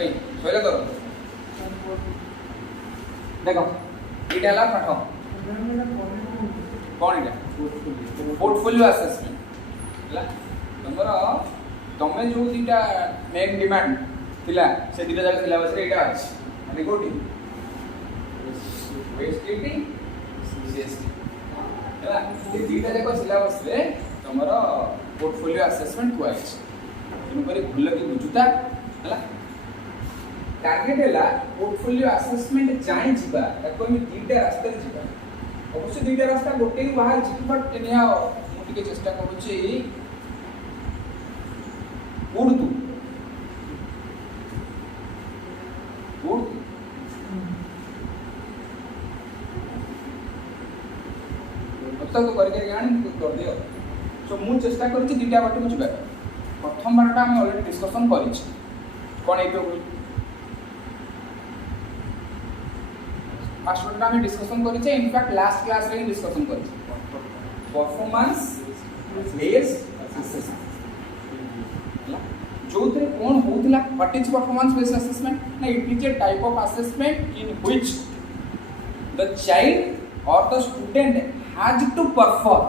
ए सहिले करो देखो एटा ला पाठ कौन एटा पोर्टफोलियो असेसमेंट हला तमरो तमे जो दीटा मेन डिमांड थिला से दीटा जाक सिलेबस रे एटा अछि माने कोठी वेस्टिटी सीएसटी हला ए दीटा जाक सिलेबस रे तमरो पोर्टफोलियो असेसमेंट को अछि तेनु करे भूल के बुझुता हला टार्गेट है पोर्टफोलियो असेसमेंट जाए जीवा ताको हम दीटा रास्ता जीवा अवश्य दीटा रास्ता गोटे ही बाहर जी बट एनिया मु टिके चेष्टा करूची उर्दू तो करके जान कर दियो सो मु चेष्टा करछि दीटा बाटे मु जीवा प्रथम बारटा हम ऑलरेडी डिस्कशन करिछि कोन एतो फर्स्ट वन में डिस्कशन करिছে इनफैक्ट लास्ट क्लास रे डिस्कशन करिছে परफॉर्मेंस बेस्ड असेसमेंट जो थे कौन होतला what is performance based assessment ना it is a type of assessment in which the child और the student has to perform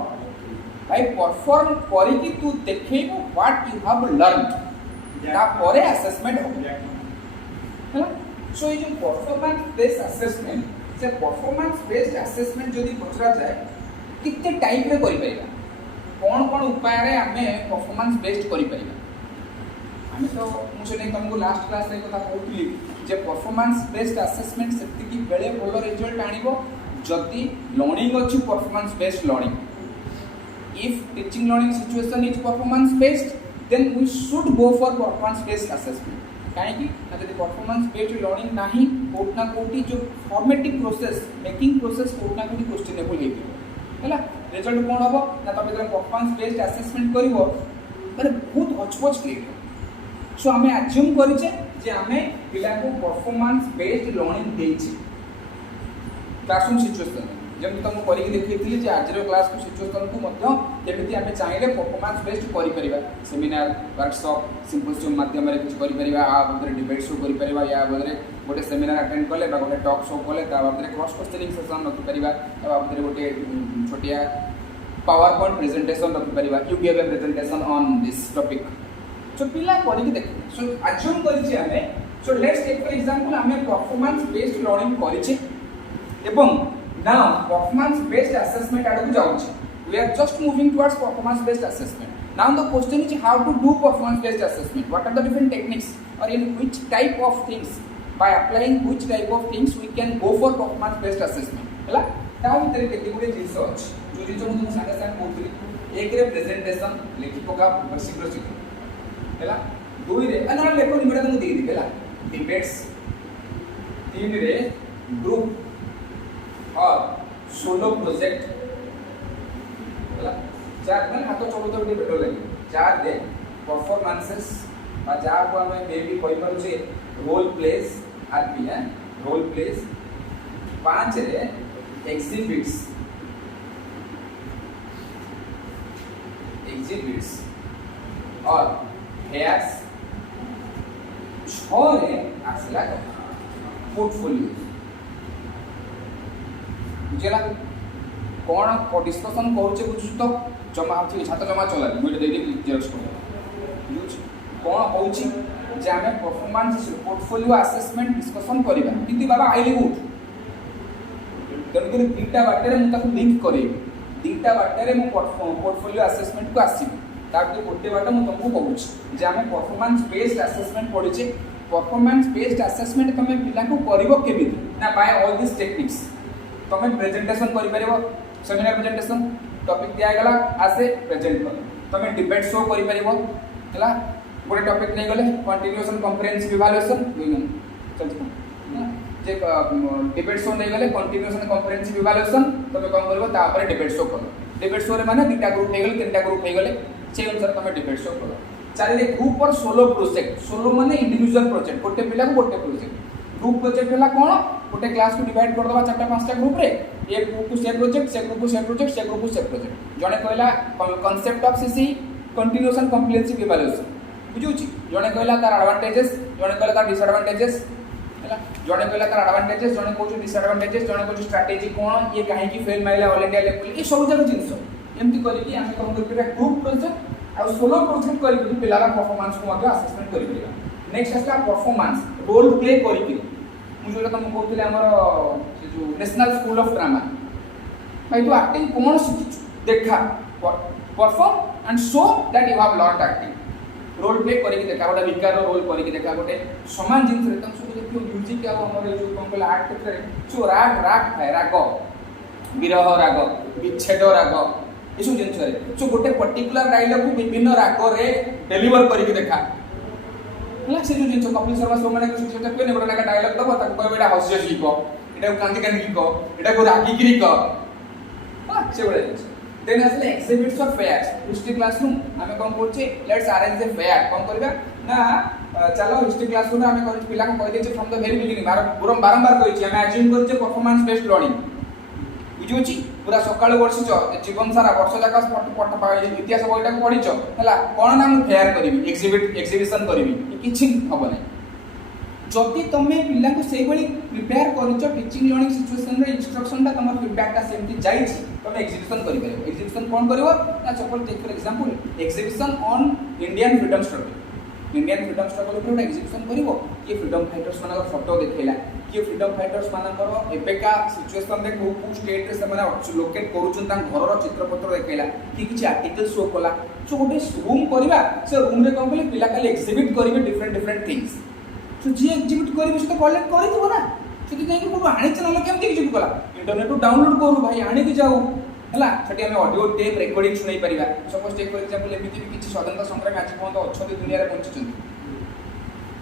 भाई परफॉर्म करी कि तू देखेबो व्हाट यू हैव लर्नड ता परे असेसमेंट हो है सो ये जो परफॉर्मेंस बेस्ड असेसमेंट से परफॉर्मेंस बेस्ड असेसमेंट जदी पचरा जाए कितने टाइप रे करि परिबा कोन कोन उपाय रे हमें परफॉर्मेंस बेस्ड करि परिबा हमें तो मुझे नहीं तुमको लास्ट क्लास रे कथा कहउतली जे परफॉर्मेंस बेस्ड असेसमेंट सेति की बेले भलो रिजल्ट आनिबो जदी लर्निंग अछि performance based learning if teaching learning situation is performance based then we should go for performance based assessment कहीं यदि परफॉर्मेंस बेस्ड लर्निंग नहीं कोटना कोटी जो फॉर्मेटिव प्रोसेस मेकिंग प्रोसेस कोटना कोटी क्वेश्चनेबल हेला रिजल्ट कोन हबो ना तबे जब परफॉर्मेंस बेस्ड असेसमेंट करिवो माने बहुत हचपच क्रिएट हो सो हमें अज्यूम करिचे जे हमें पिला को परफॉर्मेंस बेस्ड लर्निंग देछि क्लासरूम सिचुएशन जब तुम करी देखैथिली जे आज रो क्लास को सिचुएशन को मध्य केमिति हमें चाहिले परफॉर्मेंस बेस्ड करि परिबा सेमिनार वर्कशॉप सिम्पोजियम माध्यम रे कुछ करि परिबा आ बदरे डिबेट शो करि परिबा या बदरे गोटे सेमिनार अटेंड करले बा गोटे टॉक शो करले ता बदरे क्रॉस क्वेश्चनिंग सेशन रखि परिबा ता बदरे गोटे छोटिया पावर पॉइंट प्रेजेंटेशन रखि परिबा you give a presentation on this topic so पिला करी देख सो अज्यूम करिछि हमें so let's take for example हमें परफॉर्मेंस बेस्ड लर्निंग करिछि एवं now performance based assessment आडू जाउछि we are just moving towards performance based assessment now the question is how to do performance based assessment what are the different techniques or in which type of things by applying which type of things we can go for performance based assessment हला ता भीतर केते गुडे जिंस अछि जो जिंस मु संगे संगे बोलतली एक रे प्रेजेंटेशन लिखि पका शीघ्र शीघ्र हला दुई रे अना लेखो निमेडा तुम देई दिबेला डिबेट्स तीन रे ग्रुप और सोलो प्रोजेक्ट हला चार में हाथ चौबत गोटे वीडियो लगे चार दे परफॉर्मेंसेस बा जा को हमें मे भी कहि पारु छे रोल प्लेस आरपी है रोल प्लेस पांच रे एग्जिबिट्स और हेयर्स छह रे आसला पोर्टफोलियो बुझेला कौन डिस्कशन करूचे बुझु तो जमा छात्र जमा चला मुझे दे दे जेरोक्स बुझ कौन होउची जे हमें परफॉर्मेंस पोर्टफोलियो असेसमेंट डिस्कशन करिबा किंतु बाबा आइली गुड तनकर दीटा बाटे रे मु ताको लिंक करे दीटा बाटे रे मु पोर्टफोलियो असेसमेंट को आसी ताकि गोटे बाटे मु तुमको कहूची जे हमें परफॉर्मेंस बेस्ड असेसमेंट पढिचे परफॉर्मेंस बेस्ड असेसमेंट तमे पिला को करिवो केमिति ना बाय ऑल दिस टेक्निक्स तमे प्रेजेंटेशन करि परिबो सेमिनार प्रेजेंटेशन टॉपिक दिया गला आसे प्रेजेंट कर तमे डिबेट शो करि परिबो हला गोटे टॉपिक नै गले कंटीन्यूएशन कॉम्प्रिहेंसिव इवैल्यूएशन दुई चलतो जे डिबेट शो नै गले कंटीन्यूएशन कॉम्प्रिहेंसिव इवैल्यूएशन तमे कोन करबो ता ऊपर डिबेट शो करो डिबेट शो रे माने दुटा ग्रुप नै गले तीनटा ग्रुप नै गले से अनुसार तमे डिबेट शो करो चारि रे ग्रुप और सोलो प्रोजेक्ट सोलो माने इंडिविजुअल प्रोजेक्ट गोटे पिला को गोटे प्रोजेक्ट ग्रुप प्रोजेक्ट हला कोन गोटे क्लास को डिवाइड कर दबा चारटा पांचटा ग्रुप रे एक ग्रुप को से प्रोजेक्ट से ग्रुप को से प्रोजेक्ट से ग्रुप को से प्रोजेक्ट जने कहला concept of CC continuation comprehensive evaluation बुझुची जने कहला तार एडवांटेजेस जने कहला तार डिसएडवांटेजेस हैला जने कहला तार एडवांटेजेस जने कहू डिसएडवांटेजेस जने कहू स्ट्रेटजी कोन ये काहे की फेल माइला ऑल इंडिया लेवल ये सब जक जिंस एमती करके हम कम करके ग्रुप प्रोजेक्ट आ सोलो प्रोजेक्ट करके पिलारा परफॉर्मेंस को मध्ये असेसमेंट करि परिबा नेक्स्ट आसला परफॉर्मेंस रोल प्ले करके मु जो तुम कहउतले हमर से जो नेशनल स्कूल ऑफ ड्रामा भाई तो एक्टिंग कोन सिखिछु देखा perform and show that you have learned acting role play करके देखा गोटे विकार रोल करके देखा गोटे समान जिंस रे तुम सब देखियो म्यूजिक आ हमर जो कोन कहला आर्ट क्षेत्र रे जो राग राग है राग विरह राग विच्छेद राग ये सब जिंस रे जो गोटे पर्टिकुलर डायलॉग को विभिन्न राग रे डिलीवर करके देखा हला से जो जिंस कपिल शर्मा शो माने कुछ सेटा कोने गोटे ना डायलॉग दबो ताको कहबे एटा हस्य लिखो एटा कांदी कांदी लिखो एटा को रागी गिरी को हां से बडे जिंस देन असले एक्सिबिट्स और फेयर्स हिस्ट्री क्लासरूम हमें कोन करछे लेट्स अरेंज ए फेयर कोन करबा ना चलो हिस्ट्री क्लासरूम हमें कॉलेज पिला को कहि देछे फ्रॉम द वेरी बिगिनिंग बारंबार कहिछि हमें अज्यूम करछे परफॉर्मेंस बेस्ड लर्निंग बुझुछि पूरा सकाळ वर्षिच जीवन सारा वर्ष जाका इतिहास बहिटा को पढिछ हला कोन नाम फेयर करबी एग्जिबिशन करबी किछि हबो नै जति तमे पिला को सेही बळी प्रिपेयर करिछ टीचिंग लर्निंग सिचुएशन रे इंस्ट्रक्शन ता तमर फीडबैक ता सेमती जाईछि तमे एग्जिबिशन करि परबो एग्जिबिशन कोन करबो ना suppose take for example exhibition on Indian freedom struggle ऊपर एग्जिबिशन करबो कि फ्रीडम फाइटर्स मानकर फोटो देखैला कि फ्रीडम फाइटर्स मानकर एबेका सिचुएशन रे को स्टेट रे से माने लोकेट करूछन ता घरर चित्रपत्र देखैला कि किछि आर्टिकल शो कला सो गोटे रूम करबा से रूम रे कोन कहले पिला खाली एग्जिबिट करिवे डिफरेंट थिंग्स तो जी एग्जिबिट करिवे से तो कलेक्ट करिदिबो ना सेति जाई को आनी चैनल केमति एग्जिबिट कला इंटरनेट टू डाउनलोड करू भाई आनी कि जाऊ हला सेठी हम ऑडियो टेप रिकॉर्डिंग सुनै परिबा सपोज टेक फॉर एग्जांपल एमिति भी किछि स्वतंत्र संग्राम आज पहुंच अछति दुनिया रे पहुंचछन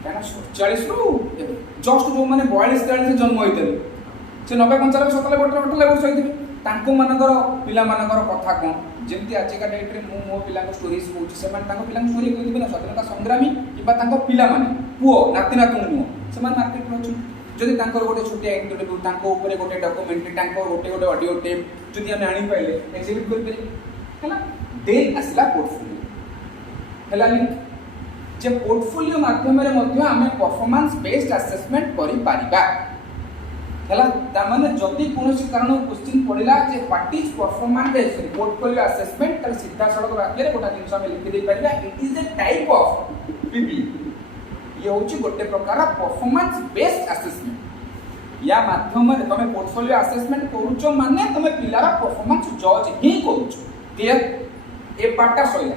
काना 47 रु जस्ट जो माने 42 43 जन्म होइतले से 90 95 77 बटर लेवल सहित तांको मानकर पिला मानकर कथा कोन जेमति आज का डेट रे मो पिला को स्टोरीज कहूची से मान तांको पिला को स्टोरी कहदिबे ना स्वतंत्रता संग्रामी किबा तांको पिला माने पुओ नाती नातुन नु से मान मार्केट रो छु जदि तांकर गोटे छोटिया इंटरव्यू तांको ऊपर गोटे डॉक्यूमेंट्री तांको गोटे ऑडियो टेप जदि हम आनी पाइले एग्जिबिट कर पे हैला देन असला पोर्टफोलियो हैला लिंक जे पोर्टफोलियो माध्यम रे मध्ये हमें परफॉर्मेंस बेस्ड असेसमेंट करि पारिबा हैला ता माने जदि कोनोसी कारण क्वेश्चन पड़िला जे what is performance based portfolio assessment तर सीधा सड़क वाक्य रे गोटा जिंस हम लिखि दे पारिबा it is a type of PB ये होची गोटे प्रकार परफॉर्मेंस बेस्ड असेसमेंट या माध्यम रे तमे पोर्टफोलियो असेसमेंट करूचो माने तमे पिलारा परफॉर्मेंस जज ही करूचो क्लियर ए पार्टटा सइला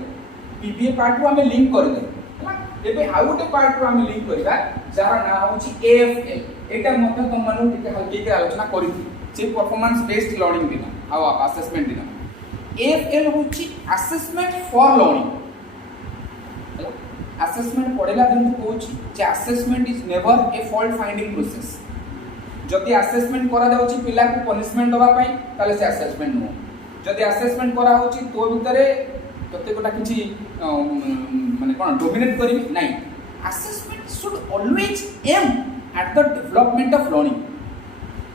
पीबीए पार्ट को हमें लिंक कर दे एबे आउ गोटे पार्ट को हम लिंक करबा जार ना होची एएफएल एटा मध्ये तुम मानु टिके हल्की के आलोचना करिथि जे परफॉर्मेंस बेस्ड लर्निंग दिन आ असेसमेंट दिन एएफएल होची असेसमेंट फॉर लर्निंग असेसमेंट पढ़ेला दिन को कहूची जे assessment is never a fault finding process जदि असेसमेंट करा जाउची पिला को पनिशमेंट दबा पई ताले से असेसमेंट नो जदि असेसमेंट करा होची तो भितरे तते कोटा किछि माने कोन डोमिनेट करिवि नाही assessment should always aim at the development of learning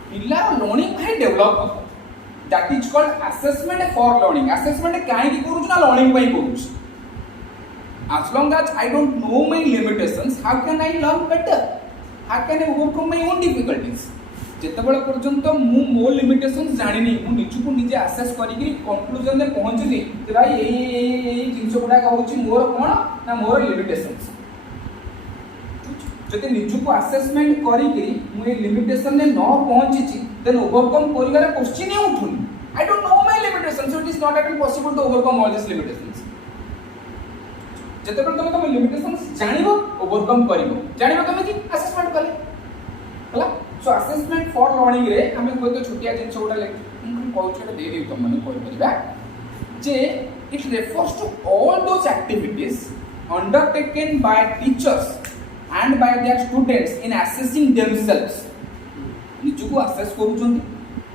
पिला लर्निंग भाई डेवलप हो that is called assessment for learning assessment काहे की करूछ ना लर्निंग भाई करूछ as long as I don't know my limitations how can I learn better how can I overcome my own difficulties जेतेबेले पर्यंत मु मो लिमिटेशंस जानिनी मु निचु को निजे असेस करिकि कंक्लूजन रे पहुंचली जे भाई ए जिंस गुडा कहउची मोर कोन ना मोर लिमिटेशंस जते निचु को असेसमेंट करिकि मु ए लिमिटेशन ने न पहुंचीची देन ओवरकम करिवार क्वेश्चन ही उठुनी I don't know my limitations so it is not at all possible to overcome all these limitations जेतेबेले तमे लिमिटेशंस जानिबो ओवरकम करिवो जानिबो तमे कि असेसमेंट कले हला सो असेसमेंट फॉर लर्निंग रे हमें कोई तो छोटिया जिंस गोटा ले कहउछ दे देउ तुम माने कोइ परिबा जे it refers to all those activities undertaken by teachers and by their students in assessing themselves निजु को असेस करूछन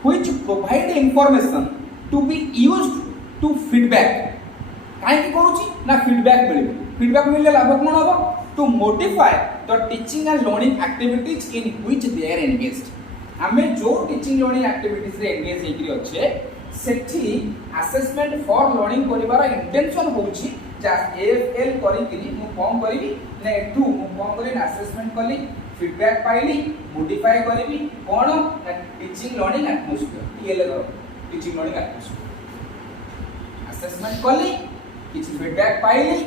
which provide information to be used to feedback काहे की करूची ना फीडबैक मिले फीडबैक मिलले लाभ कोन होबो to modify the teaching and learning activities in which they are engaged हमें जो टीचिंग लर्निंग एक्टिविटीज रे एंगेज हेकरी अच्छे सेठी असेसमेंट फॉर लर्निंग करिवार इंटेंशन होउची AFL करी मु कौन करी ना एठू मु कौन करी असेसमेंट कली फीडबैक पाइली मॉडिफाई करी कौन ना टीचिंग लर्निंग एटमॉस्फेयर टीएल करो टीचिंग लर्निंग एटमॉस्फेयर असेसमेंट कली किछि फीडबैक पाइली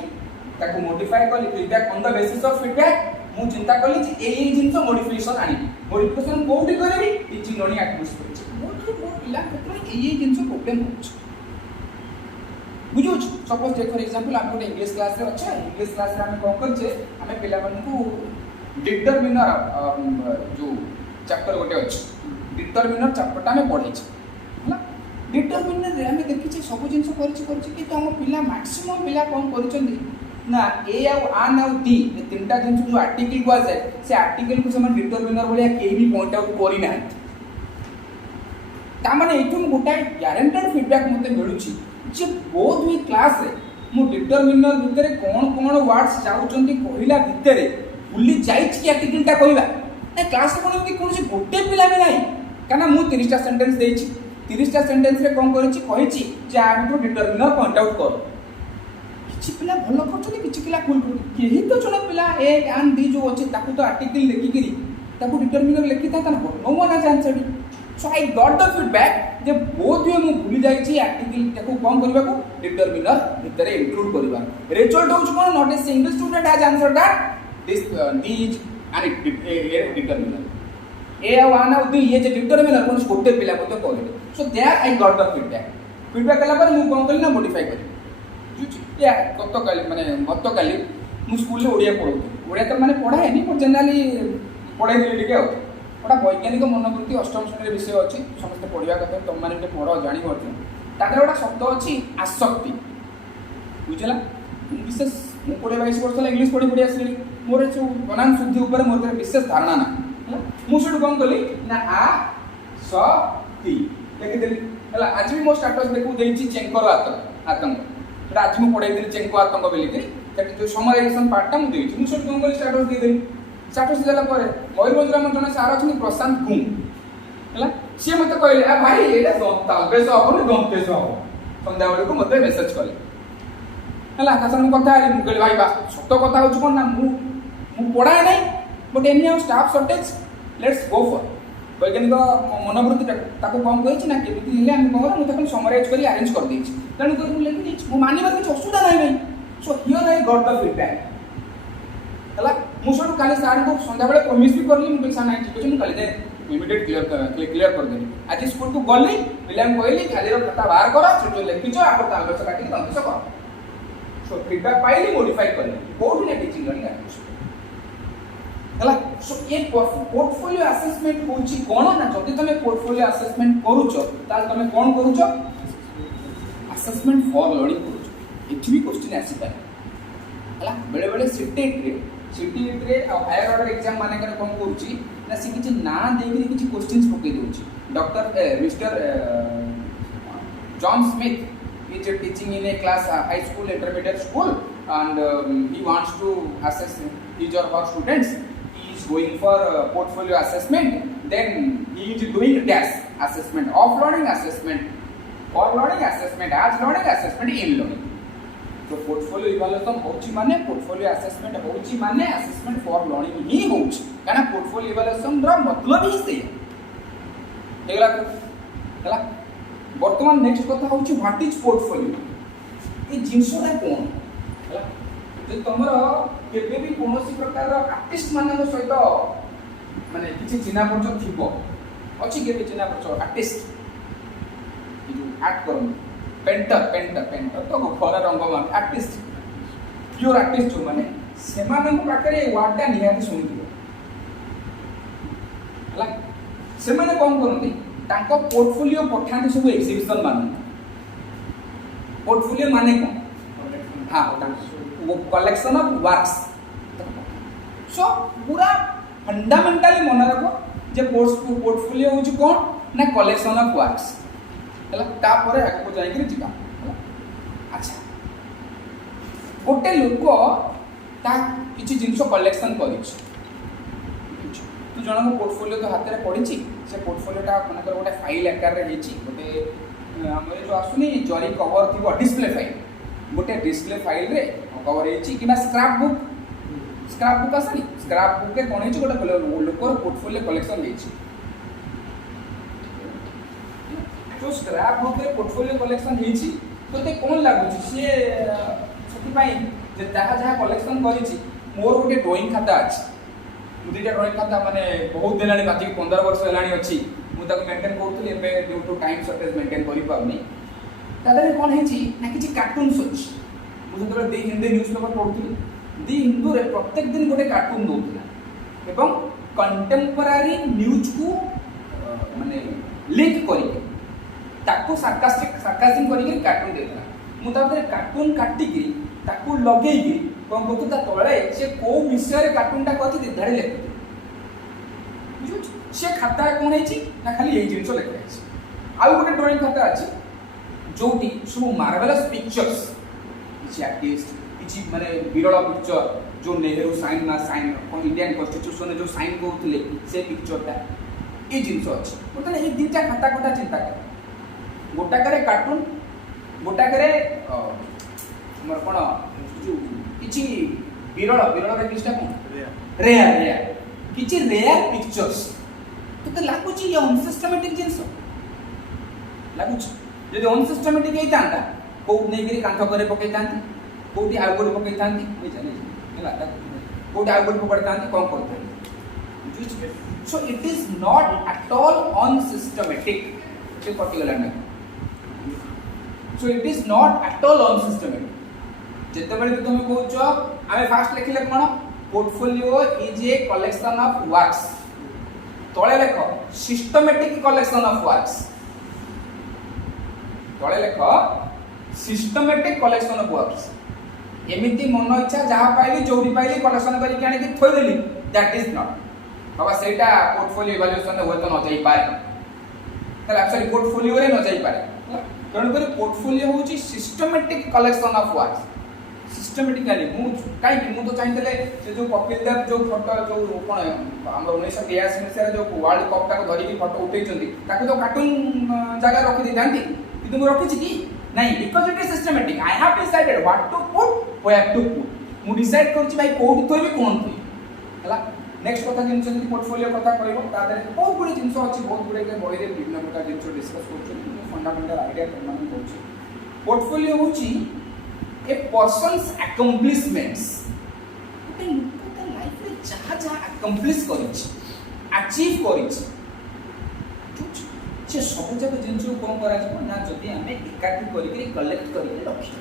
ताको मॉडिफाई कली feedback on the basis of feedback मु चिंता कली जे एई जिंस मॉडिफिकेशन आनी मॉडिफिकेशन कोठी करबी टीचिंग लर्निंग एटमॉस्फेयर मोर पिला क्षेत्र एई जिंस प्रॉब्लम होछ बुझो सपोज टेक फॉर एग्जांपल आप गोटे इंग्लिश क्लास रे अच्छा इंग्लिश क्लास रे हम कोन करछे हमें पिला मन को डिटरमिनर जो चैप्टर गोटे अछि डिटरमिनर चैप्टर हमें पढै छी हला डिटरमिनर रे हमें देखि छी सब जिंस करछि कि तो हम पिला मैक्सिमम पिला कोन करछन्ती ना ए आउ आन आउ डी ये तीनटा जिंस जो आर्टिकल को आसे से आर्टिकल को समान डिटरमिनर बोलिया केही भी पॉइंट आउट करि ना ता माने एठुम गोटा गारंटेड फीडबैक मते मिलुछि जे बोथ हुई क्लास रे मु डिटरमिनर भितरे कोन कोन वर्ड्स जाउचंती कहिला भितरे भूली जाइछ कि आर्टिकलटा कहबा ए क्लास रे कोन कोन से गोटे पिला भी नाही काना मु 30 टा सेंटेंस देछि 30 टा सेंटेंस रे कोन करिछि कहिछि जे आ टू डिटरमिनर पॉइंट आउट कर किछि पिला भलो करछथि किछि पिला भूल करछथि केही तो जण पिला ए एंड डी जो अछि ताकू तो आर्टिकल लिखि करी ताकू डिटरमिनर लिखि था no one has answered so I got the feedback जे बोथ वे मु भूली जाइछि आर्टिकल ताकू कोन करबा को डिटरमिनर भितरे इंक्लूड करबा रिजल्ट होछ कोन not a single student has answered that this D is an determiner a one of the ये जे डिटरमिनर कोन गोटे पिला मते कहले so there I got the feedback कला पर मु कोन करली ना मॉडिफाई करली जुछि या गत काली मु स्कूल रे ओडिया पढौती ओडिया तो माने पढाए नहीं पर जनरली पढाई देली टिके आ गोटा वैज्ञानिक मनोवृत्ति अष्टम श्रेणी विषय अच्छी समस्त पढ़ा कथा तुम मैंने पढ़ जानी गोटे शब्द अच्छी आसक्ति बुझला विशेष मुझे 22 वर्ष इंग्लीश पढ़ी पढ़ी आसली मोर जो बनान शुद्धि उपर मोर विशेष धारणा ना मुझे कौन कली ना आ सी लिखिदेली है आज भी मो स्टाटस देखू देती चेंकर आतंक आज मुझे पढ़ाई चेंको आतंक बोलिकी जो समराइजेशन पार्टा मुझे मुझे कौन कली स्टाटस देदेली स्टाटस देला पर मयूरभंज में जन सार अच्छा प्रशांत गुम है सी मत कहले आ भाई ये तालबेश हम दंतेश हम सन्ध्या बेलू मत मेसेज कले है कथा मुझे भाई सत कथा हूँ कौन ना मुझे पढ़ाए ना but any how staff shortage let's go for वैज्ञानिक मनोवृत्ति कौन कही ना केमी आम कौन मुझे समराइज कर अरेंज कर देती तेणुक मुझे मानवर किसी असुविधा ना so here I got the feedback है मुझे काली सार को सन्ध्या बेले प्रमिश भी करली मुझे सार ना ठीक अच्छे मुझे इमिडिएट क्लियर कर देनी आज स्कूल को गली पिला कहली खाली खाता बाहर कर जो लिखिच आप तालबेश काटिक दंतेश कर सो फीडबैक पाइली मॉडिफाई करली कोठी ना टीचिंग लर्निंग है सो ये पोर्टफोलियो असेसमेंट होची कोन ना जदि तमे पोर्टफोलियो असेसमेंट करूचो ताल तमे कोन करूचो असेसमेंट फॉर लर्निंग करूचो एठी भी क्वेश्चन आसी पारे है बेले बेले सीटेट रे हायर ऑर्डर एग्जाम माने कर कोन करूची ना से किछि ना देकि किछि क्वेश्चंस पके दोची doctor mister John Smith is teaching in a class high school intermediate school and he wants to assess his or her students. He is going for portfolio assessment, then he is doing dash assessment, off learning assessment, for learning assessment, as learning assessment, in learning. तो portfolio evaluation होची माने portfolio assessment होची माने assessment for learning ही होची काना portfolio evaluation रा मतलब ही से हेगला हला वर्तमान नेक्स्ट कथा होची व्हाट इज पोर्टफोलियो ए जिंसटा कोन हला जे तमरो केबे भी कोनोसी प्रकार रा आर्टिस्ट मानन सहित माने किछि चिना परिचय थिबो अछि केबे चिना परिचय आर्टिस्ट जो एक्ट करन पेंटर तो घर रंग मान आर्टिस्ट प्योर आर्टिस्ट जो माने सेमान पाखे वार्डा निहाती शुणुव है से कौन करती पोर्टफोलियो पठाते सब एक्जिबिशन मान पोर्टफोलियो माने कौन हाँ कलेक्शन ऑफ वर्क्स सो पूरा फंडामेंटाली मन रख जे पोर्टफोलियो हूँ कौन ना कलेक्शन ऑफ वर्क्स तापर आगे जाकर जीवा अच्छा गोटे लोक किसी जिनस कलेक्शन कर तू जन पोर्टफोलियो तो हाथ में पड़ी से पोर्टफोलियोटा मन गोटे फाइल आकार गोटे आम जो आसुनी जरी कवर थी डिस्प्ले फाइल गोटे डिस्प्ले फाइल रे कवर होइछि कि स्क्रैप बुक आसनी स्क्रैप बुक रे कोन होइछि गोटे लोकर पोर्टफोलियो कलेक्शन होइछि जो स्क्रैप बुक रे पोर्टफोलियो कलेक्शन होइछि तोते कोन लागुछि से सति पई जे जहाँ जहाँ कलेक्शन करिछि मोर गोटे ड्राइंग खाता अछि दुईटा ड्राइंग खाता माने बहुत दिन लानी बाकी 15 वर्ष लानी अछि मु ताको मेंटेन करथुली एबे due to time shortage maintain करि पाउनी तादरे कोन हेछि ना किछि कार्टून्स अछि मु जतबे दी हिंदी न्यूज़पेपर पढुथुली दी हिंदू रे प्रत्येक दिन गोटे कार्टून दउथला एवं कंटेम्पोरारी न्यूज को माने लिंक करि ताको सार्कास्टिक करिके कार्टून देथला मु तादरे कार्टून काटिकी ताको लगेइकी कोन बकु ता तळे से को विषय रे कार्टूनटा कथि निर्धारित लेखुथि बुझु से खाता कोन हेछि ना खाली एई जिंसो लेखा हेछि आ गोटे ड्राइंग खाता अछि जोटी सब मार्वेलस पिक्चर्स किछि आर्टिस्ट किछि माने विरल पिक्चर जो नेहरू साइन ना साइन इंडियन कॉन्स्टिट्यूशन जो साइन करथले से पिक्चरटा ए जिंसो अछि मतलब ए दिटा खाता कोटा चिंता कर गोटा करे कार्टून गोटा करे हमर कोन जो किछि विरल रे किछटा कोन रेयर किछि रेयर पिक्चर्स तो लागुछि ये अनसिस्टमैटिक जिंस लागुछि यदि अनसिस्टमैटिक हे तांता को नै गिरी कांथ करे पकै तांती कोटी आगुड पकै तांती नै जाने हला कोटी आगुड पकड़ तांती कोन करते so it is not at all unsystematic से पर्टिकुलर ना so it is not at all unsystematic जेते बेले तुम कहउछ आमे फास्ट लिखले कोन portfolio is a collection of works तळे लेख सिस्टमैटिक कलेक्शन ऑफ वर्क्स तळे लेख सिस्टमैटिक कलेक्शन ऑफ वर्क्स एमिति मन इच्छा जहा पाइली जोडी पाइली कलेक्शन करी के आनी के थोइ देली दैट इज नॉट बाबा सेटा पोर्टफोलियो इवैल्यूएशन रे होय तो न जाई पाए तले एक्चुअली पोर्टफोलियो रे न जाई पाए तण कर पोर्टफोलियो होची systematic collection of works systematically मु काई कि मु तो चाहतले से जो कपिल देव जो फोटो जो कोन हमर 1982 मसिया जो वर्ल्ड कप ता को धरि की फोटो उठैचंती ताको तो कार्टून जगह रखि दै जानती कि तुम रखि छी कि नहीं because it is systematic I have decided what to put where to put मु डिसाइड करछि भाई कोड थोइबे कोन थोइ हला नेक्स्ट कथा जिनस जति पोर्टफोलियो कथा कहबो ता देरे बहुत गुडी जिंस अछि बहुत गुडी के बहिरे विभिन्न प्रकार जिंस डिस्कस करछु फंडामेंटल आईडिया करमान कहछि पोर्टफोलियो होछि ए पर्सनस अकम्प्लिशमेंट्स गोटे लोक ता लाइफ रे जहा जहा अकम्प्लिश करिछि अचीव करिछि से सब जगह जिंस कोन करा छ ना जदी हमें एकाठी करिके कलेक्ट करिके रखि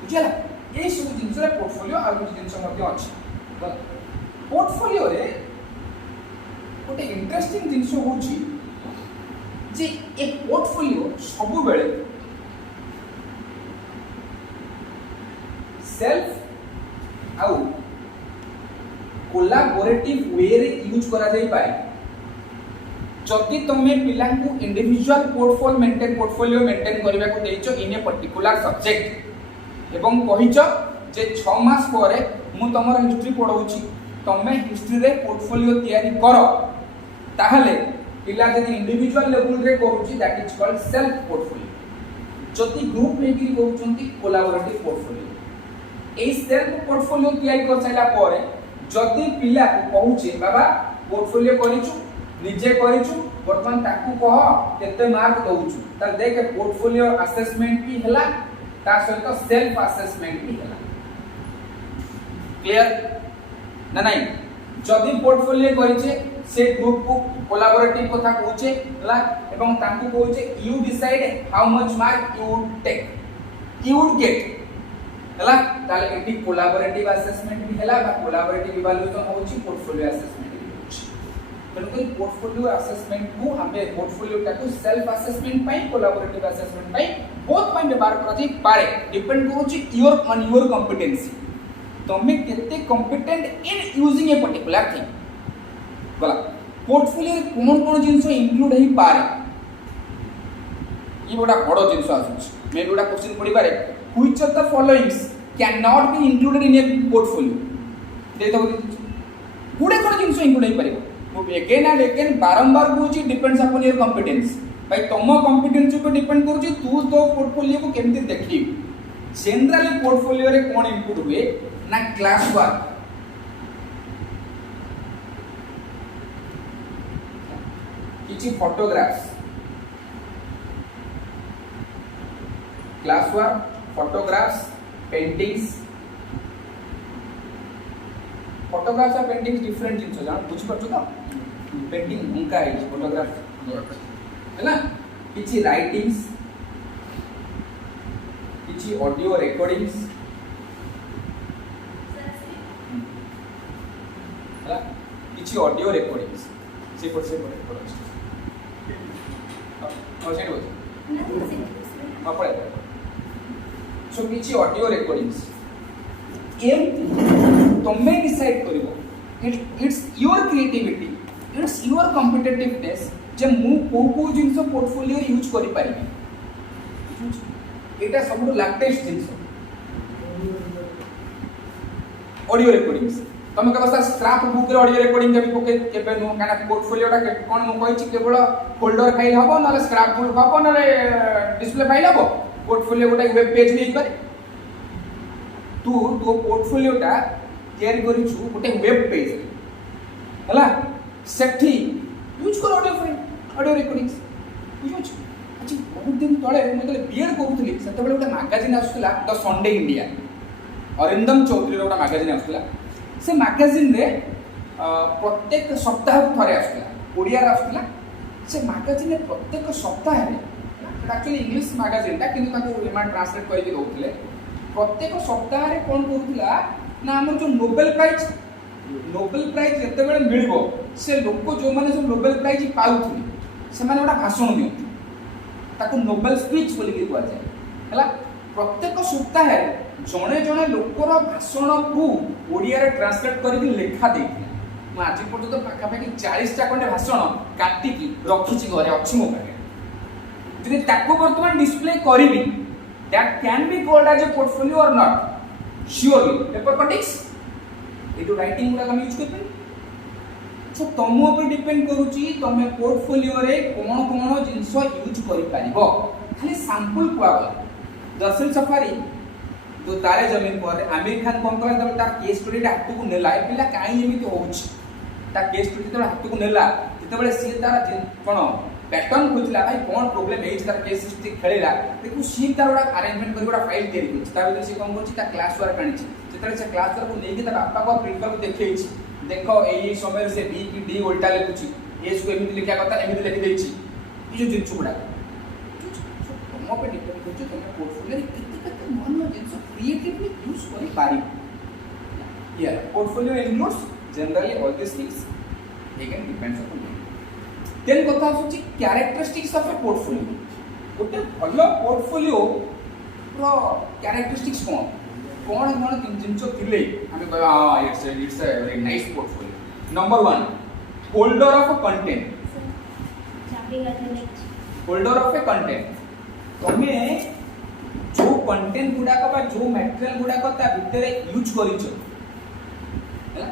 बुझला ए सब जिंस रे पोर्टफोलियो आ कुछ जिंस मध्ये अछि पोर्टफोलियो रे गोटे इंटरेस्टिंग जिंस होछि जे ए पोर्टफोलियो सब बेले सेल्फ आउ कोलाबोरेटिव वे रे यूज करा जाई पाए जदि तुमे पिला को इंडिविजुअल पोर्टफोलियो मेंटेन करबा को देइचो इन ए पर्टिकुलर सब्जेक्ट एवं कहिचो जे 6 मास परे मु तमर हिस्ट्री पढौची तमे हिस्ट्री रे पोर्टफोलियो तयारी करो ताहले पिला जदि इंडिविजुअल लेवल रे करूची that is called self portfolio जदि ग्रुप लेके करूचंती collaborative portfolio a self portfolio तयारी कर साइला परे जदि पिला को कहूची बाबा पोर्टफोलियो करिचु निजे करिचु वर्तमान ताकू कह केते मार्क दउचु त देख पोर्टफोलियो असेसमेंट भी हला ता सहित सेल्फ असेसमेंट भी हला क्लियर ना नहीं जदि पोर्टफोलियो करिचे से ग्रुप को कोलैबोरेटिव कथा कहूचे हला एवं ताकू कहूचे you decide how much mark you would take you would get हला ताले एटी कोलैबोरेटिव असेसमेंट भी हला बा कोलैबोरेटिव इवैल्यूएशन होची पोर्टफोलियो असेसमेंट तेणुक पोर्टफोलियो असेसमेंट को हमें पोर्टफोलियो टाको सेल्फ असेसमेंट पाई कोलैबोरेटिव असेसमेंट पाई बोथ पाई व्यवहार करा जाई पारे डिपेंड करूची योर ऑन योर कॉम्पिटेंसी तमे केते competent in using a particular thing गला पोर्टफोलियो कोन कोन जिंस इंक्लूड हेई पारे ये बड़ा बड़ जिंस आसुछ मे बड़ा क्वेश्चन पड़ी पारे which of the followings can not be included in a portfolio दे तो गुडे कोन जिंस इंक्लूड हेई पारे again and again बारंबार कहूची डिपेंड्स अपॉन योर कॉम्पिटेंस भाई तुम कॉम्पिटेंस पे डिपेंड करूची तू तो पोर्टफोलियो को केमती देखी जनरली पोर्टफोलियो रे कोन इनपुट हुए ना क्लास वर्क किछि photographs class work photographs paintings photographs और पेंटिंग्स डिफरेंट जिंस जान बुझ परछु तो पेंटिंग उनका है फोटोग्राफ है ना किछि राइटिंग्स किछि ऑडियो रिकॉर्डिंग्स है किछि ऑडियो रिकॉर्डिंग्स से पढ़ और सेट हो पढ़े सो किछि ऑडियो रिकॉर्डिंग्स एम तुमे डिसाइड करिवो it's your creativity it's your competitiveness जे मु को जिंस पोर्टफोलियो यूज करि पारिबी एटा सब लेटेस्ट जिंस ऑडियो रिकॉर्डिंग्स तुम के बस स्क्रैप बुक रे ऑडियो रिकॉर्डिंग जब पके केबे नो काना पोर्टफोलियो टा कोन मु कहि छि केवल फोल्डर फाइल हबो ना स्क्रैप बुक हबो ना डिस्प्ले फाइल हबो पोर्टफोलियो गोटा वेब पेज नै पारे तू तो पोर्टफोलियो टा तैयारी करिछु गोटे वेब पेज हला सेठी यूज कर audio file audio recordings use अच्छा बहुत दिन तळे मतलब बीएड करूथली सेते बेले गोटे मैगजीन आसुला the Sunday India Arindam Chaudhary रो गोटे मैगजीन आसुला से मैगजीन रे प्रत्येक सप्ताह थरे आसुला ओडिया रे आसुला से मैगजीन रे प्रत्येक सप्ताह रे एक्चुअली इंग्लिश मैगजीन ता किंतु ताको एमा ट्रांसलेट करि दोउथले प्रत्येक सप्ताह रे कोन करूथला ना हमर जो नोबेल प्राइज जते बेले मिलिबो से लोक जो माने जो नोबेल प्राइज पाउथि से माने ओटा भाषण दियो ताको नोबेल स्पीच बोली के कहै छै हला प्रत्येक सप्ताह रे जणे जणे लोकर भाषण को ओडिया रे ट्रांसलेट करि लेखा देथि म आज पर्यंत पाखा पाखी 40 टा खंडे भाषण काटी की रखि छि घरे अछि मो पाखे जदि ताको वर्तमान display करिवि that can be called as a portfolio or not surely paper cuttings ये जो राइटिंग गुडा हम यूज करते सो तुम ऊपर डिपेंड करूची तमे पोर्टफोलियो रे कोन कोन जिंस यूज करि पारिबो खाली सैंपल कुआ दर्शन सफारी जो तारे जमीन पर आमिर खान कोन करे तब तार केस स्टडी हाथ को नेला ए पिला काई एमिति होउची ता केस स्टडी तो हाथ को नेला तते बेले सी तार कोन पैटर्न खोजला भाई कौन प्रॉब्लम है तार केस हिस्ट्री खेलेला देखो सी तार गोटा अरेंजमेंट कर गोटा फाइल तैयारी करछि ता भीतर से कोन करछि ता क्लास वर्क आनि छि जेतले से क्लास वर्क को नेकी ता बापा को प्रिंसिपल को देखै छि देखो एई समय से बी की डी उल्टा लिखुछि ए को एमिति लिखा कथा एमिति लिखि दै छि ई जो जिंस गुडा तुम पे डिपेंड करछि तुम पोर्टफोलियो रे केते मन जिंस क्रिएटिवली यूज करि पारि here portfolio includes generally all this things again depends upon then कथा आसुची कैरेक्टरिस्टिक्स ऑफ ए पोर्टफोलियो गोटे भलो पोर्टफोलियो रो कैरेक्टरिस्टिक्स कोन कोन जिंस थिले हमें कहबा हां it's a very nice portfolio number 1 holder of a content holder of a content तमे जो कंटेंट गुडा का बा जो मटेरियल गुडा का ता भीतर यूज करिछो हैला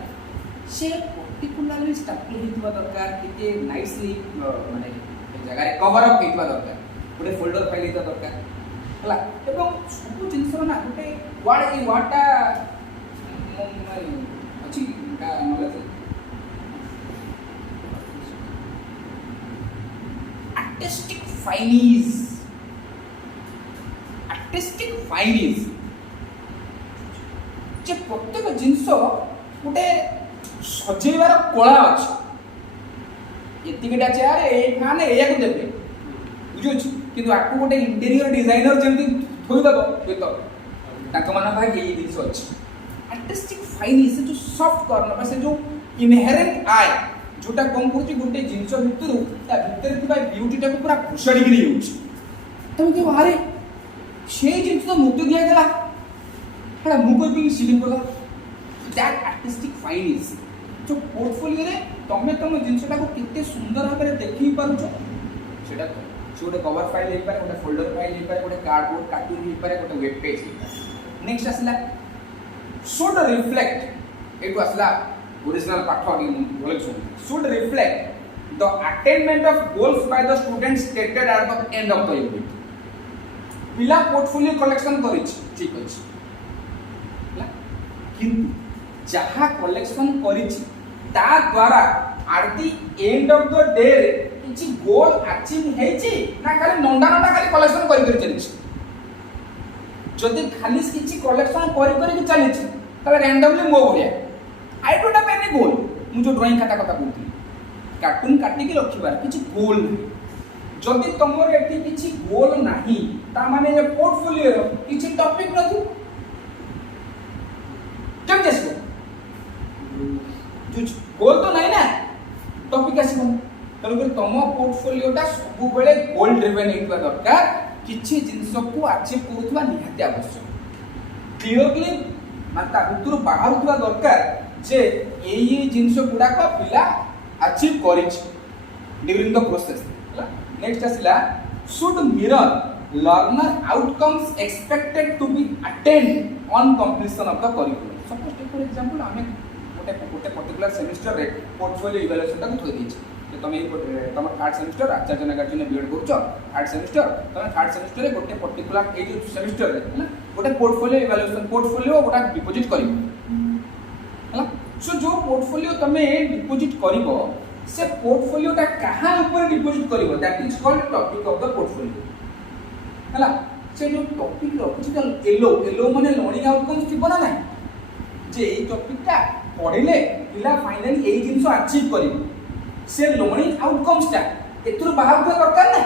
से पर्टिकुलरली स्ट्रक्चर हितवा दरकार किते नाइसली माने जगह रे कवर अप हितवा दरकार गोटे फोल्डर फाइल हितवा दरकार हला एवं सब जिंस ना गोटे वर्ड ई वर्डटा अछि का नॉलेज आर्टिस्टिक फाइनिस जे प्रत्येक जिंस गोटे सजेबार कला अछि एतिकटा चेयर ए फैन एया को देबे बुझुछ किंतु आकु गोटे इंटीरियर डिजाइनर जेमति थोइ दबो तो ताको माना भाई ये जिंस अछि आर्टिस्टिक फाइनिस जो सॉफ्ट कॉर्नर से जो इनहेरेंट आय जोटा कोन करछि गोटे जिंस भितरु ता भितर थिबा ब्यूटीटा को पूरा घुषड़ी गिरी होछि तमे के बाहरे से जिंस तो मुक्ति दिया गेला हला मु कोइ भी सीलिंग कोला दैट आर्टिस्टिक फाइनिस जो पोर्टफोलियो रे तमे तम जिंसटा को किते सुंदर भाबरे देखि पारुछो सेटा छोटे कवर फाइल हे पारे गोटे फोल्डर फाइल हे पारे गोटे कार्डबोर्ड कार्टून हे पारे गोटे वेब पेज हे पारे नेक्स्ट आसला शुड रिफ्लेक्ट एटु आसला ओरिजिनल पाठ बोले should reflect the attainment of goals by the students stated at the end of the unit पिला पोर्टफोलियो कलेक्शन करिछि ठीक अछि किंतु जहा कलेक्शन करिछि ता द्वारा at the end of the day किछि गोल अचीव हेछि ना खाली नंडा नंडा खाली कलेक्शन करि चलिछि जदि खाली किछि कलेक्शन करि चलिछि तले रैंडमली मो भलिया I don't have any goal मु जो ड्राइंग खाता कथा कहथि कार्टून काटी के रखिबार किछि गोल नहीं जदि तमर एठी किछि गोल नाही ता माने ये पोर्टफोलियो रो किछि टॉपिक नथु केम जेसको जो गोल तो नहीं ना टॉपिक आसीबो तलुकर तम पोर्टफोलियोटा सब बेले गोल ड्रिवन हेतबा दरकार किछि जिंस को अचीव करूथबा निहाती आवश्यक क्लियरली माता उतरु बाहरुथबा दरकार जे एई जिंस गुडा को पिला अचीव करिछि ड्यूरिंग द प्रोसेस नेक्स्ट आसला should mirror learner outcomes expected to be attained on completion of the curriculum suppose take for example हमें गोटे पर्टिकुलर सेमिस्टर रे पोर्टफोलियो इवैल्यूएशन टा थोइ दिछि जे तुम तुम third semester Acharya Nagarjuna BEd करूछ थर्ड सेमिस्टर तुम थर्ड सेमिस्टर रे गोटे पर्टिकुलर ए जो सेमिस्टर रे है गोटे पोर्टफोलियो इवैल्यूएशन पोर्टफोलियो गोटा डिपॉजिट करिवो है सो जो पोर्टफोलियो तमे डिपॉजिट करिवो से पोर्टफोलियो टा कहां ऊपर डिपॉजिट करिवो that is called topic of the portfolio हला से जो टॉपिक रखछि एलो माने लर्निंग आउटकम्स थिबो ना नाही जे ए टॉपिक टा पढिले पिला फाइनली ए जिंस अचीव करिवो से लर्निंग आउटकम्स टा एतुर बाहर तो दरकार ना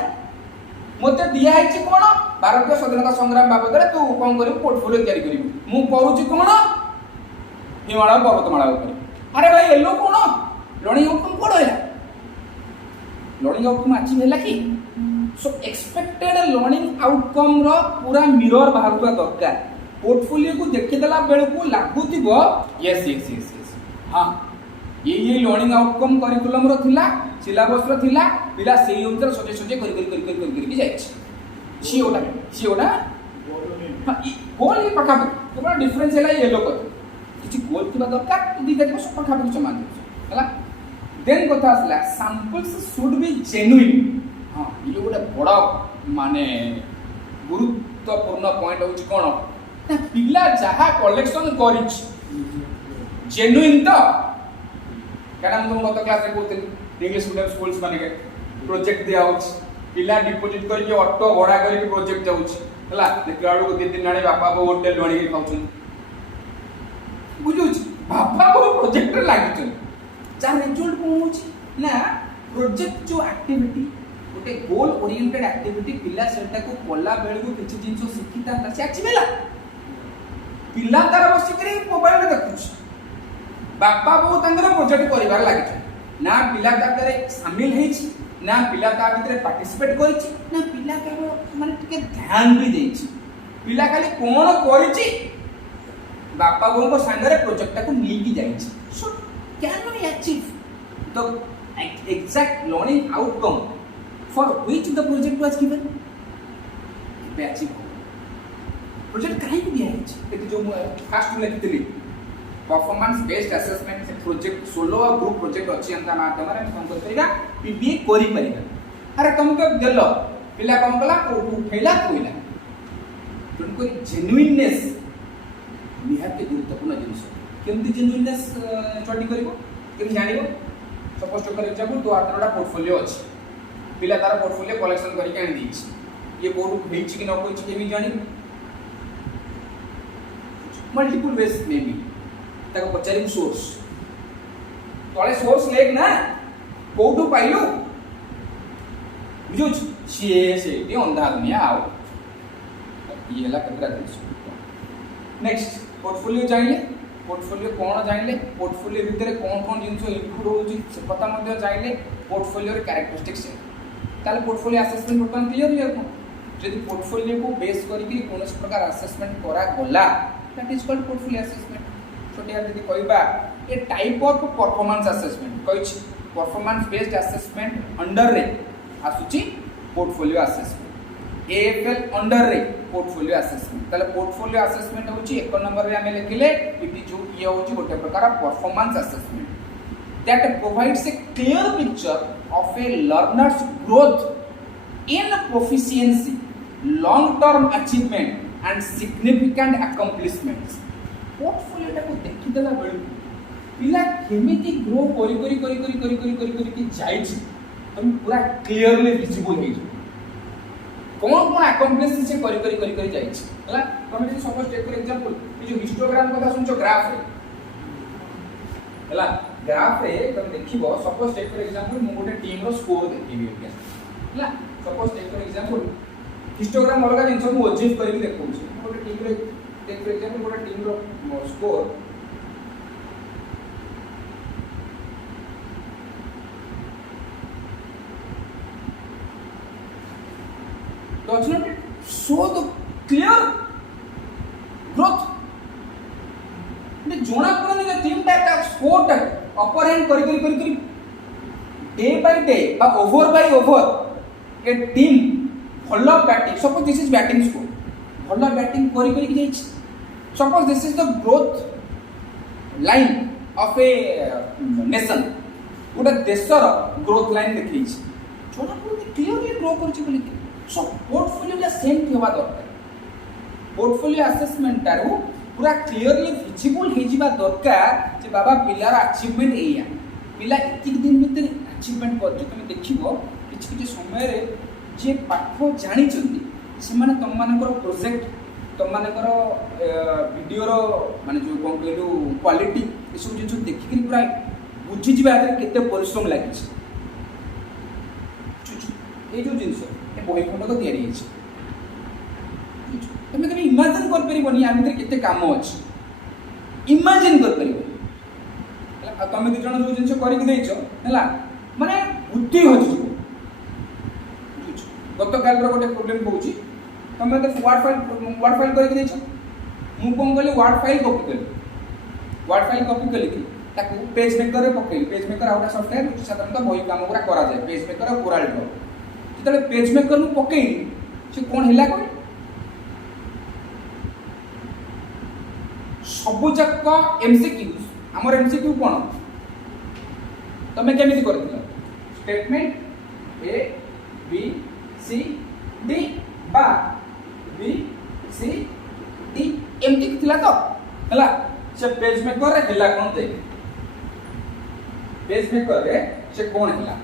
मते दिया हैछि कोन भारतीय स्वाधीनता संग्राम बाबद रे तू कोन करिवो पोर्टफोलियो तयारी करिवो मु पढुछि कोन हिमालय पर्वतमाला ऊपर अरे भाई एलो कोन लर्निंग आउटकम कोड है लर्निंग आउटकम अचीव हैला कि सो एक्सपेक्टेड लर्निंग आउटकम रो पूरा मिरर बाहर तो दरकार पोर्टफोलियो को देखि देला बेल को लागुतिबो यस हां ये लर्निंग आउटकम करिकुलम रो थिला सिलेबस रो थिला पिला सेही अनुसार सजे करि जाइछि सीओडा गोल ही पका केवल डिफरेंस हैला येलो को किछि गोल थिबा दरकार दिखा देखो सब पका समान हैला देन कथा आसला सैंपल्स शुड बी जेन्युइन हां ये गोटे बड़ा माने गुरुत्वपूर्ण पॉइंट होछि कोन ना पिला जहा कलेक्शन करिछ जेन्युइन तो काना हम गत क्लास रे कहते इंग्लिश मीडियम स्कूल्स माने के प्रोजेक्ट दिया होछि पिला डिपॉजिट करके ऑटो भड़ा करके प्रोजेक्ट जाउछि हला देखलाडो को दिन नाणे बापा बो होटल बणी के खाउछन बुझुछि बापा बो प्रोजेक्ट रे लागिछन जा रिजल्ट कोन होछि ना प्रोजेक्ट जो एक्टिविटी गोटे गोल ओरिएंटेड एक्टिविटी पिला सेटा को कोला बेल को किछि जिंसो सिखिता से अचीवेला पिला तार बसी करी मोबाइल रे देखुछि बापा बो तंगर प्रोजेक्ट करिवार लागिछ ना पिला ताकरे शामिल हेछि ना पिला ता भीतर पार्टिसिपेट करिछि ना पिला के माने टिके ध्यान भी देछि पिला खाली कोन करिछि बापा बो को संगरे प्रोजेक्ट को नीकी जाइछि so can we achieve the exact learning outcome for which the project was given be achieve project काहे को दिया है देखि जो फास्ट में लिखितली परफॉर्मेंस बेस्ड असेसमेंट से प्रोजेक्ट सोलो और ग्रुप प्रोजेक्ट अछि अंता माध्यम रे हम करिगा पीबीए करि परिगा अरे तुम के देलो पिला कम कला को उठैला कोइला तुमको जेन्युइननेस निहाते गुरुत्वपूर्ण जिनिस केमति जेन्युइननेस स्टडी करिवो केम जानिवो सपोज टू फॉर एग्जांपल तो आतरडा पोर्टफोलियो अछि पिला तार पोर्टफोलियो कलेक्शन करके आनि दी ये कोड हेछि कि न कोइछि केमि जानि मल्टीपल वेज मे बी ताको पचारि सोर्स तळे सोर्स लेक ना कोडु पाइलु बुझुछ सीए सेटी अंधा दुनिया आउ ये हला कतरा दिस नेक्स्ट पोर्टफोलियो जाइले पोर्टफोलियो कोन जाइले पोर्टफोलियो भितर कोन जिंस इंक्लूड होछि से पता मध्ये जाइले पोर्टफोलियो रे कैरेक्टरिस्टिक्स ताले पोर्टफोलियो असेसमेंट वर्तमान क्लियर को यदि पोर्टफोलियो को बेस करके कोनस प्रकार असेसमेंट करा गला that is called portfolio assessment छोटिया यदि कहबा a type of performance assessment कहिछ परफॉर्मेंस बेस्ड असेसमेंट अंडर रे आसुची पोर्टफोलियो असेसमेंट एएफएल अंडर रे पोर्टफोलियो असेसमेंट ताले पोर्टफोलियो असेसमेंट होची एक नंबर रे हमें लिखिले इटी जो ये होची गोटे प्रकार performance assessment that provides a clear picture of a learner's growth in proficiency long term achievement and significant accomplishments. Portfolio को देखिदेला बेलू पिला केमिति ग्रो करी जाइछि तुम पूरा क्लियरली विजिबल हे कौन कौन अकम्प्लिश से करी जाइछि हला तुम जे सपोज टेक फॉर एग्जांपल ये जो हिस्टोग्राम कथा सुनछो ग्राफ रे हला ग्राफ रे तुम देखिबो सपोज टेक फॉर एग्जांपल मु गोटे टीम रो स्कोर देखिबी हला suppose take for example histogram अलग जिनस मु अचीव करी देखौ छी गोटे टीम रे टेक फॉर एग्जांपल गोटे टीम रो score does not show the clear growth ने जोना पड़ने का टीम टाइप का स्कोर टाइप अपर हैंड करी डे बाय डे बा over by over a team भलो batting suppose this is batting score भलो बैटिंग करी जाई suppose this is the growth line of a nation गोटे देशर ग्रोथ लाइन देखै छी जोना पड़ने क्लियरली ग्रो करछि बोली सो पोर्टफोलियो का सेम होगा दरकार पोर्टफोलियो असेसमेंट टारू पूरा क्लियरली विजिबल हे जिबा दरकार जे बाबा पिलार अचीवमेंट एया पिला इतिक दिन भीतर अचीवमेंट कर तुम देखिबो किछि समय रे जे पाठ जानि चंदी से माने तुम मानकर प्रोजेक्ट तुम मानकर वीडियो रो माने जो कोन कहलु क्वालिटी ए सब जिन देखि पूरा बुझि जिबा केते परिश्रम लागि ए जो जिंस बही खंड को तैयारी तुम कभी इमेजिन कर परिबनी या भीतर केते काम अछि इमेजिन कर परिबो तुम दु जण जो जिंस करि के देइछो हला माने बुद्धि होछि गत काल रो गोटे प्रॉब्लम कहूची तुम तो वर्ड फाइल करि के देइछो मु कोन कहली वर्ड फाइल कॉपी कली ताकू पेज मेकर रे पकेली पेज मेकर आउटा सॉफ्टवेयर साधारणतः बही काम पूरा करा जाय पेज मेकर और कोराल ड्रॉ तले पेज मेकर नु पकेई से कोन हिला कोन सबु जक एमसीक्यूज हमर एमसीक्यू कोन तमे केमिति करथिला statement A B C D बा बी सी डी एमती थिला तो हला से पेज मेकर रे हिला कोन दे पेज मेकर रे से कोन हिला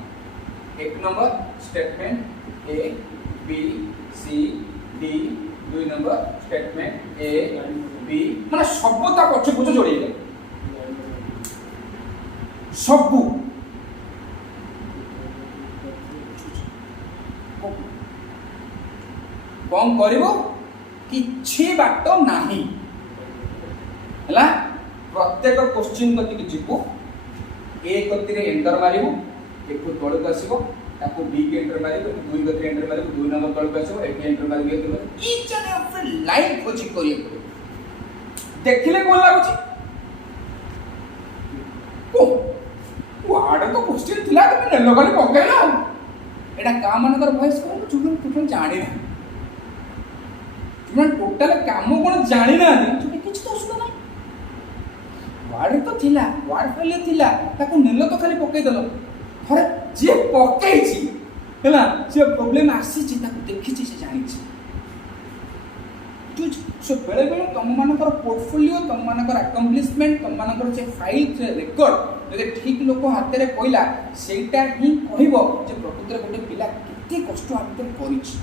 एक number statement A B C D दुई नंबर स्टेटमेंट ए बी माने सबटा पछ पछ जोड़ी ले सबु कौन करिवो किछि बाट नाही हला प्रत्येक क्वेश्चन कति कि जिवो ए कति रे एंटर मारिवो एक तळक आसीबो ताको बी के एंटर मारिबो दुई गति एंटर मारिबो दुई नंबर तळक आसीबो एक एंटर मारिबो ईच एंड एवरी लाइन खोजी करिए देखिले कोन लागुची ओ वाड तो क्वेश्चन थिला तमे नेलो खाली पकेला एटा का मानकर वॉइस को जुगन टोटल जानि ना जुगन टोटल काम कोन जानि ना तुमे किछ तो सुना ना वाड तो थिला वाड फाइल थिला ताको नेलो तो खाली पके देलो अरे जे पके छी हैला जे प्रॉब्लम आसी छी ताको देखि छी से जानि छी तुझ सो बेले बेले तुम मानकर पोर्टफोलियो तुम मानकर अकम्प्लिशमेंट तुम मानकर जे फाइल जे रिकॉर्ड जे ठीक लोक हाथ रे कोइला सेटा ही कहबो जे प्रकृति रे गोटे पिला किते कष्ट हाथ रे करि छी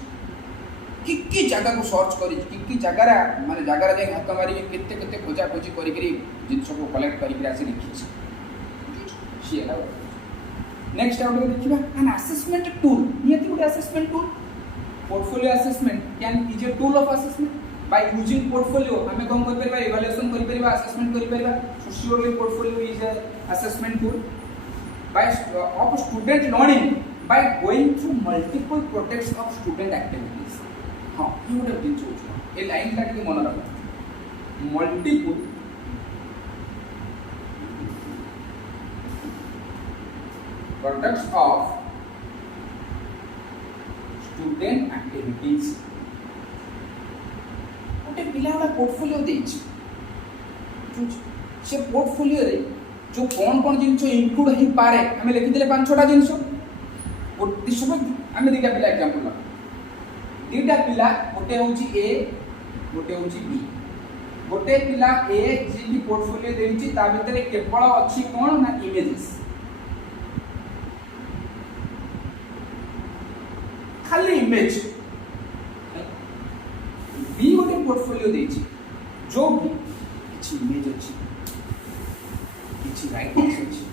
कि जगह को सर्च करि कि जगह रा माने जगह रा जे हाथ मारी केते केते खोजा खोजी करि करी जिन सब कलेक्ट करि आसी लिखि छी सी है नेक्स्ट आउट देखिबा एन असेसमेंट टूल नियति गोटे assessment tool portfolio assessment can is a tool of assessment by using portfolio हमें कौन कर परिबा इवैल्यूएशन कर परिबा असेसमेंट कर परिबा so surely portfolio is a assessment tool by of student learning by going through multiple projects of student activities हां ये गोटे दिन सोच ए लाइन का के मन रख multiple products of student activities गोटे पिला वाला पोर्टफोलियो देछ से पोर्टफोलियो रे जो कौन कौन जिनसो इंक्लूड ही पारे हमें लिखि देले पांच छटा जिनसो गोटे सब हमें दिका पिला एग्जांपल दुईटा पिला गोटे हूँ ए गोटे हूँ बी गोटे पिला ए जी पोर्टफोलियो देछि ता भितर केवल अछि कोन ना इमेजेस खाली इमेज बी गोटे पोर्टफोलियो देछि जो भी किछि इमेज अछि किछि राइटिंग्स अछि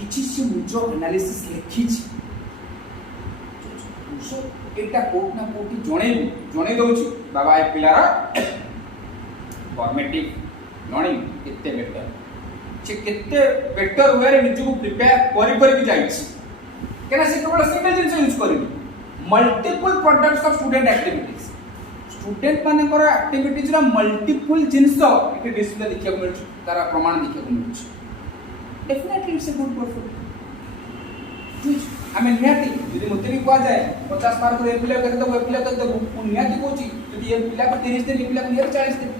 किछि से मुझो एनालिसिस लिखि छी सो एटा कोट ना कोटी जणे दउछि बाबा ए पिलार फॉर्मेटिव लर्निंग केते बेटर से केते बेटर वे रे निजु प्रिपेयर करि जाइछि केना से केवल सिंगल जिंस यूज करिबि multiple products of student activities student मानकर एक्टिविटीज रा मल्टीपल जिंस एके डिस्प्ले देखिया मिलछ तारा प्रमाण देखिया मिलछ definitely it's a good portfolio आमे निहाती यदि मते भी कहा जाए 50 मार्क रे पिला करते वो पिला करते वो निहाती कोची यदि ये पिला को 30 दिन पिला को 40 दिन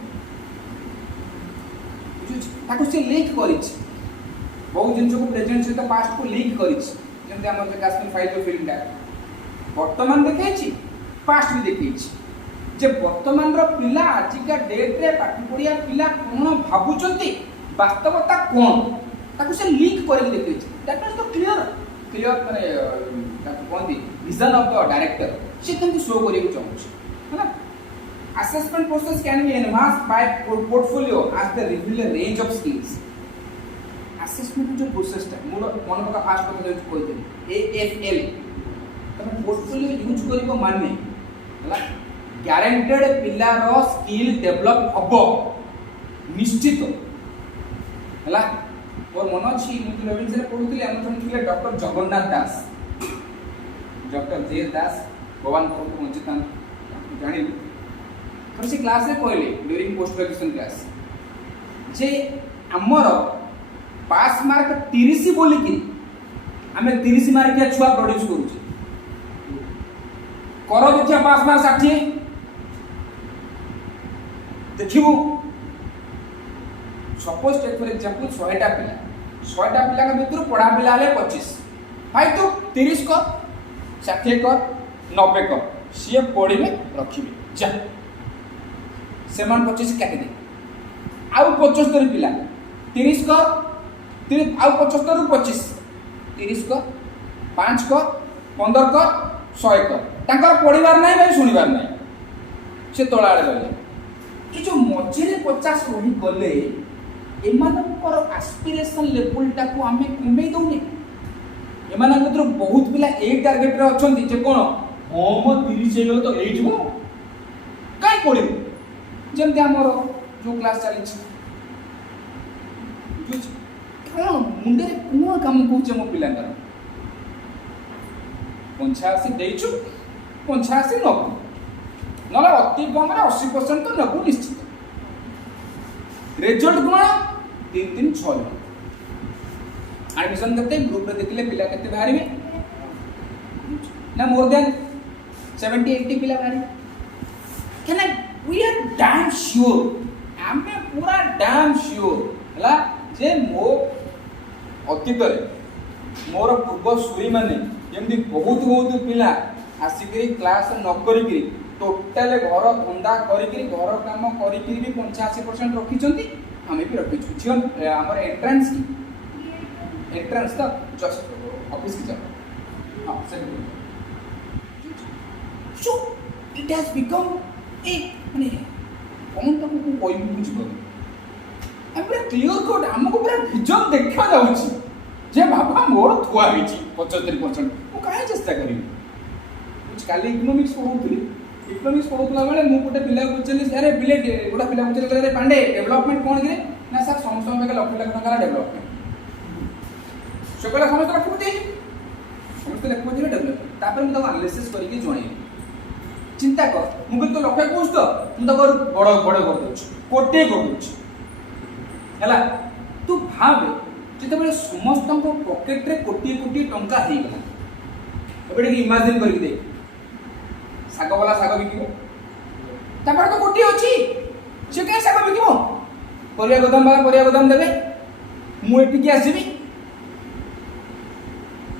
ताको से लीक करिछ बहुत जिंस को प्रेजेंट से तो पास्ट को लीक करिछ जेंते हमर काश्मीर फाइल जो फिल्म ता वर्तमान देखैछि पास्ट भी देखैछि जे वर्तमान रो पिला आजिका डेट रे पाठ पढिया पिला कोन भाबुचंती वास्तवता कोन ताको से लीक करि देखैछि दैट इज तो क्लियर माने ताको कोन दी विजन ऑफ द डायरेक्टर से केमति शो करि चाहछ है ना assessment process can be enhanced by portfolio as they reveal a range of skills assessment जो process ता मोर मन पका फास्ट को जो कोइ दे AFL तमे portfolio यूज करिवो माने हला गारंटेड पिला रो स्किल डेवलप हबो निश्चित हला मोर मन अछि मु लेवल से पढुतली हम जन थिले डॉक्टर जगन्नाथ दास डॉक्टर जे दास भगवान को पहुंचतान जानि तो से क्लास रे कहले ड्यूरिंग पोस्ट ग्रेजुएशन क्लास जे हमर पास मार्क 30 बोली कि हमें 30 मार्क के छुआ प्रोड्यूस करू छी करो देखिया पास मार्क 60 देखिबो सपोज टेक फॉर एग्जांपल 100 टा पिला के भीतर पढ़ा पिला ले 25 भाई तू 30 कर 60 कर 90 कर सी पढ़िबे रखिबे जा सेमान 25 काटि दे आउ 75 पिला 30 को 30 आउ 75 रु 25 30 को 5 को 15 को 100 को ताकर पढिबार नाही भाई सुनिबार नाही से तोळाळे गले ए जो मझिरे 50 रही गले एमानकर एस्पिरेशन लेवल टाको आमे कमे दउनी एमानकर बहुत पिला ए टारगेट रे अछंती जे कोन हम 30 हे गलो तो एई जबो काई पढिबो जमते हमर जो क्लास चली कौन मुंडे कौन काम कौचे मो पिलांकर 85 देइछु 85 नबु नले अति कम रे 80% तो नबु निश्चित रिजल्ट कोन 3 3 6 एडमिशन करते ग्रुप रे देखले पिला केते बाहरिबे ना मोर देन 70 80 पिला बाहरिबे can we are damn sure आमे पूरा damn sure हला जे मो अतीत रे मोर पूर्व सुरी माने जेमदी बहुत पिला आसिकरी क्लास न करिकरी टोटल घर धंदा करिकरी घर काम करिकरी भी 85% रखी छंती हमें भी रखी छु जियन हमर एंट्रेंस तो जस्ट ऑफिस की जब हां second so it has become a माने कौन तो को कोई भी बुझ गयो हम पूरा क्लियर कट हमको पूरा विजन देखा जाउची जे बाबा मोर थुआ हिची 75% मु काहे चेष्टा करी कुछ काली इकोनॉमिक्स पढुतला बेले मु गोटे पिला बुझली अरे पिले गोटा पिला बुझले अरे पांडे डेवलपमेंट कोन गिरे ना सर समस्त में लाख टका डेवलपमेंट सकला समस्त रखबो दे समस्त लेखबो दे डेवलपमेंट तापर मु तो एनालिसिस करके जोई चिंता कर मु तो लक्ष्य कोस तो मु तो बड़ बड़ कर दउछ कोटे कर दउछ हला तू भाबे जेते बेले समस्त को पॉकेट रे कोटी कोटी टंका हे गला एबे इमेजिन करके देख साग वाला साग बिकिबो तापर तो कोटी अछि से के साग बिकिबो परिया गोदाम वाला परिया गोदाम देबे मु एठी की आसीबी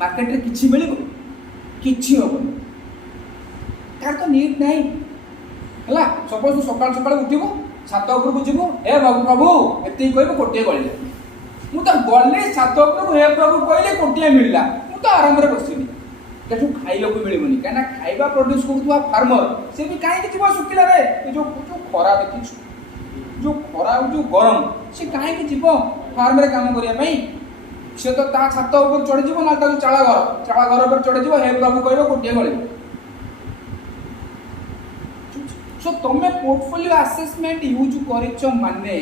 मार्केट रे किछि मिलिबो किछि होबो तार तो नीड नहीं है। सपोज तू सकाल सकाल उठिबो छात उपरକୁ ଯିବୁ हे बाबू प्रभु एति कहबो कोटिए गळिला मु तो गले छात उपरକୁ हे प्रभु कहले कोटिए मिलला मु तो आराम रे बसिनी केठू खाइबा को मिलिबनी काना खाइबा प्रोड्यूस करथुवा फार्मर से भी काहे कि जीव सुकिला रे जो खरा देखिछु जो खरा जो गरम से काहे कि जीव फार्म रे काम करिया पई से तो ता छात ऊपर चढ़ी जीव ना ता चाला घर पर चढ़ी जीव हे प्रभु कहबो कोटिए गळिला। सो तुमे पोर्टफोलियो असेसमेंट यूज करिचो माने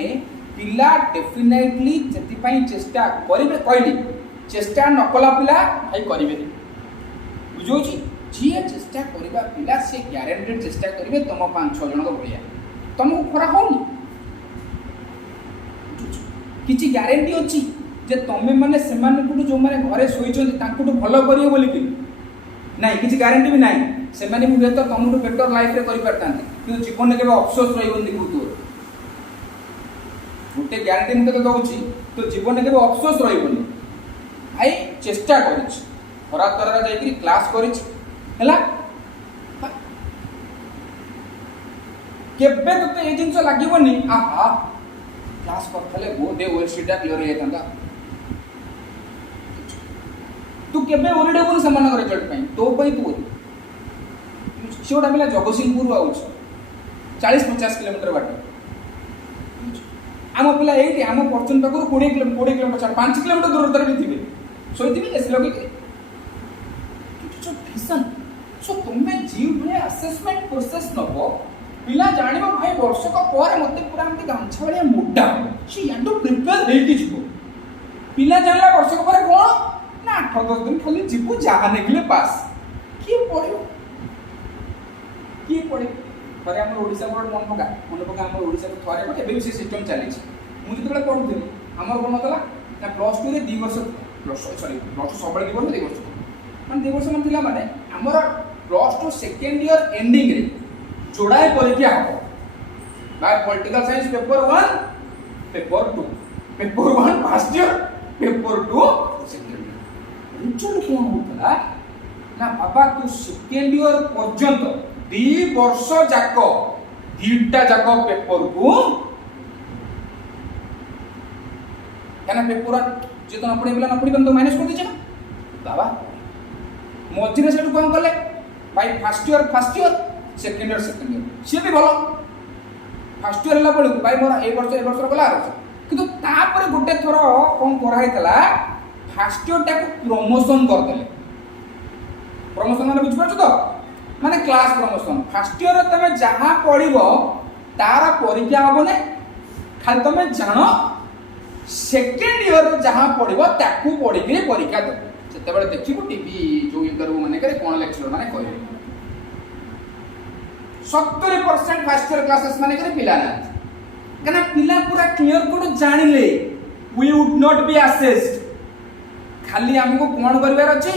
पिला डेफिनेटली जति पई चेष्टा करिवे कहली चेष्टा न कला पिला भाई करिवे बुझो छी जी चेष्टा करिबा पिला से ग्यारंटेड चेष्टा करिवे तुम 5-6 जन को भलिया तुमको खरा होनी किछि ग्यारंटी अछि जे तमे माने सेमान को जो माने घरे सोइचों तांको भलो करियो बोली कि नहीं किछि गारंटी भी नहीं सेमाने भी बेहतर तुमको बेटर लाइफ रे करि परतांते कि जीवन में केबे अफसोस रहिबन देखु तो गोटे ग्यारंटी मते तो दउची तो जीवन में केबे अफसोस रहिबनी भाई चेष्टा करिछ खरा तररा जाई कि क्लास करिछ हला केबे तो ए जिंस लागिबनी आहा क्लास करथले गो दे ओएलसीटा क्लियर हे तांदा तू केबे ओरिडे कोन समान रिजल्ट पई तो पई तू सेटा मिला जगतसिंहपुर आउछ 40-50 किलोमीटर बाटे आम पिला ये आम परचून पाखर 20 किलोमीटर 5 किलोमीटर दूर भी थे शोथी एस लगे भीषण सो तुम्हें जीव भाई आसेसमेंट प्रोसेस नब पिला जान भाई वर्षक पर मत पूरा गांछा भाया मोटा सी याडू प्रिपेयर हो पिला जानला वर्षक पर कौन ना 8-10 दिन खाली जीव जहाँ निकले पास किए पढ़ो किए पढ़े थे आम ओडिशा बोर्ड मन पका आम ओडिशा थे एवं से सिस्टम चली मुझे जो पढ़ुली आम कौन होता ना +2 रे 2 वर्ष प्लस सब 2 वर्ष मान 2 वर्ष मन माने आमर +2 सेकेंड ईयर एंडिंग रे जोड़ाए परीक्षा हम bye political science paper 1 paper 2 paper 1 first year paper 2 second year result कौन होता ना बाबा तू सेकेंड ईयर पर्यंत 2 वर्ष जाक 2टा जाक पेपर को क्या पेपर जे तो न पढ़े तो माइनस कर दीजिए बाबा मझे से कौन कले भाई फर्स्ट ईयर सेकेंड ईयर सी भी भल फर्स्ट ईयर है बेलू भाई मोर ए वर्ष गला कि गोटे थर कौन कराइला फर्स्ट ईयर टाक प्रमोशन करदे प्रमोशन मैंने बुझीपार तो माने क्लास प्रमोशन फर्स्ट ईयर तुम जहाँ पढ़ो तार परीक्षा हम ना खाली तुम जान सेकेंड ईयर जहाँ पढ़ो ताकू पढ़ी परीक्षा दे से देखू टीवी जो इंटरव्यू माने कौन लेक्चर माने कहे 70% फर्स्ट ईयर क्लासेस माने पिला ना कना पिला पूरा क्लियर कोड जानिले we would not be assessed खाली हमको कौन करबार अछि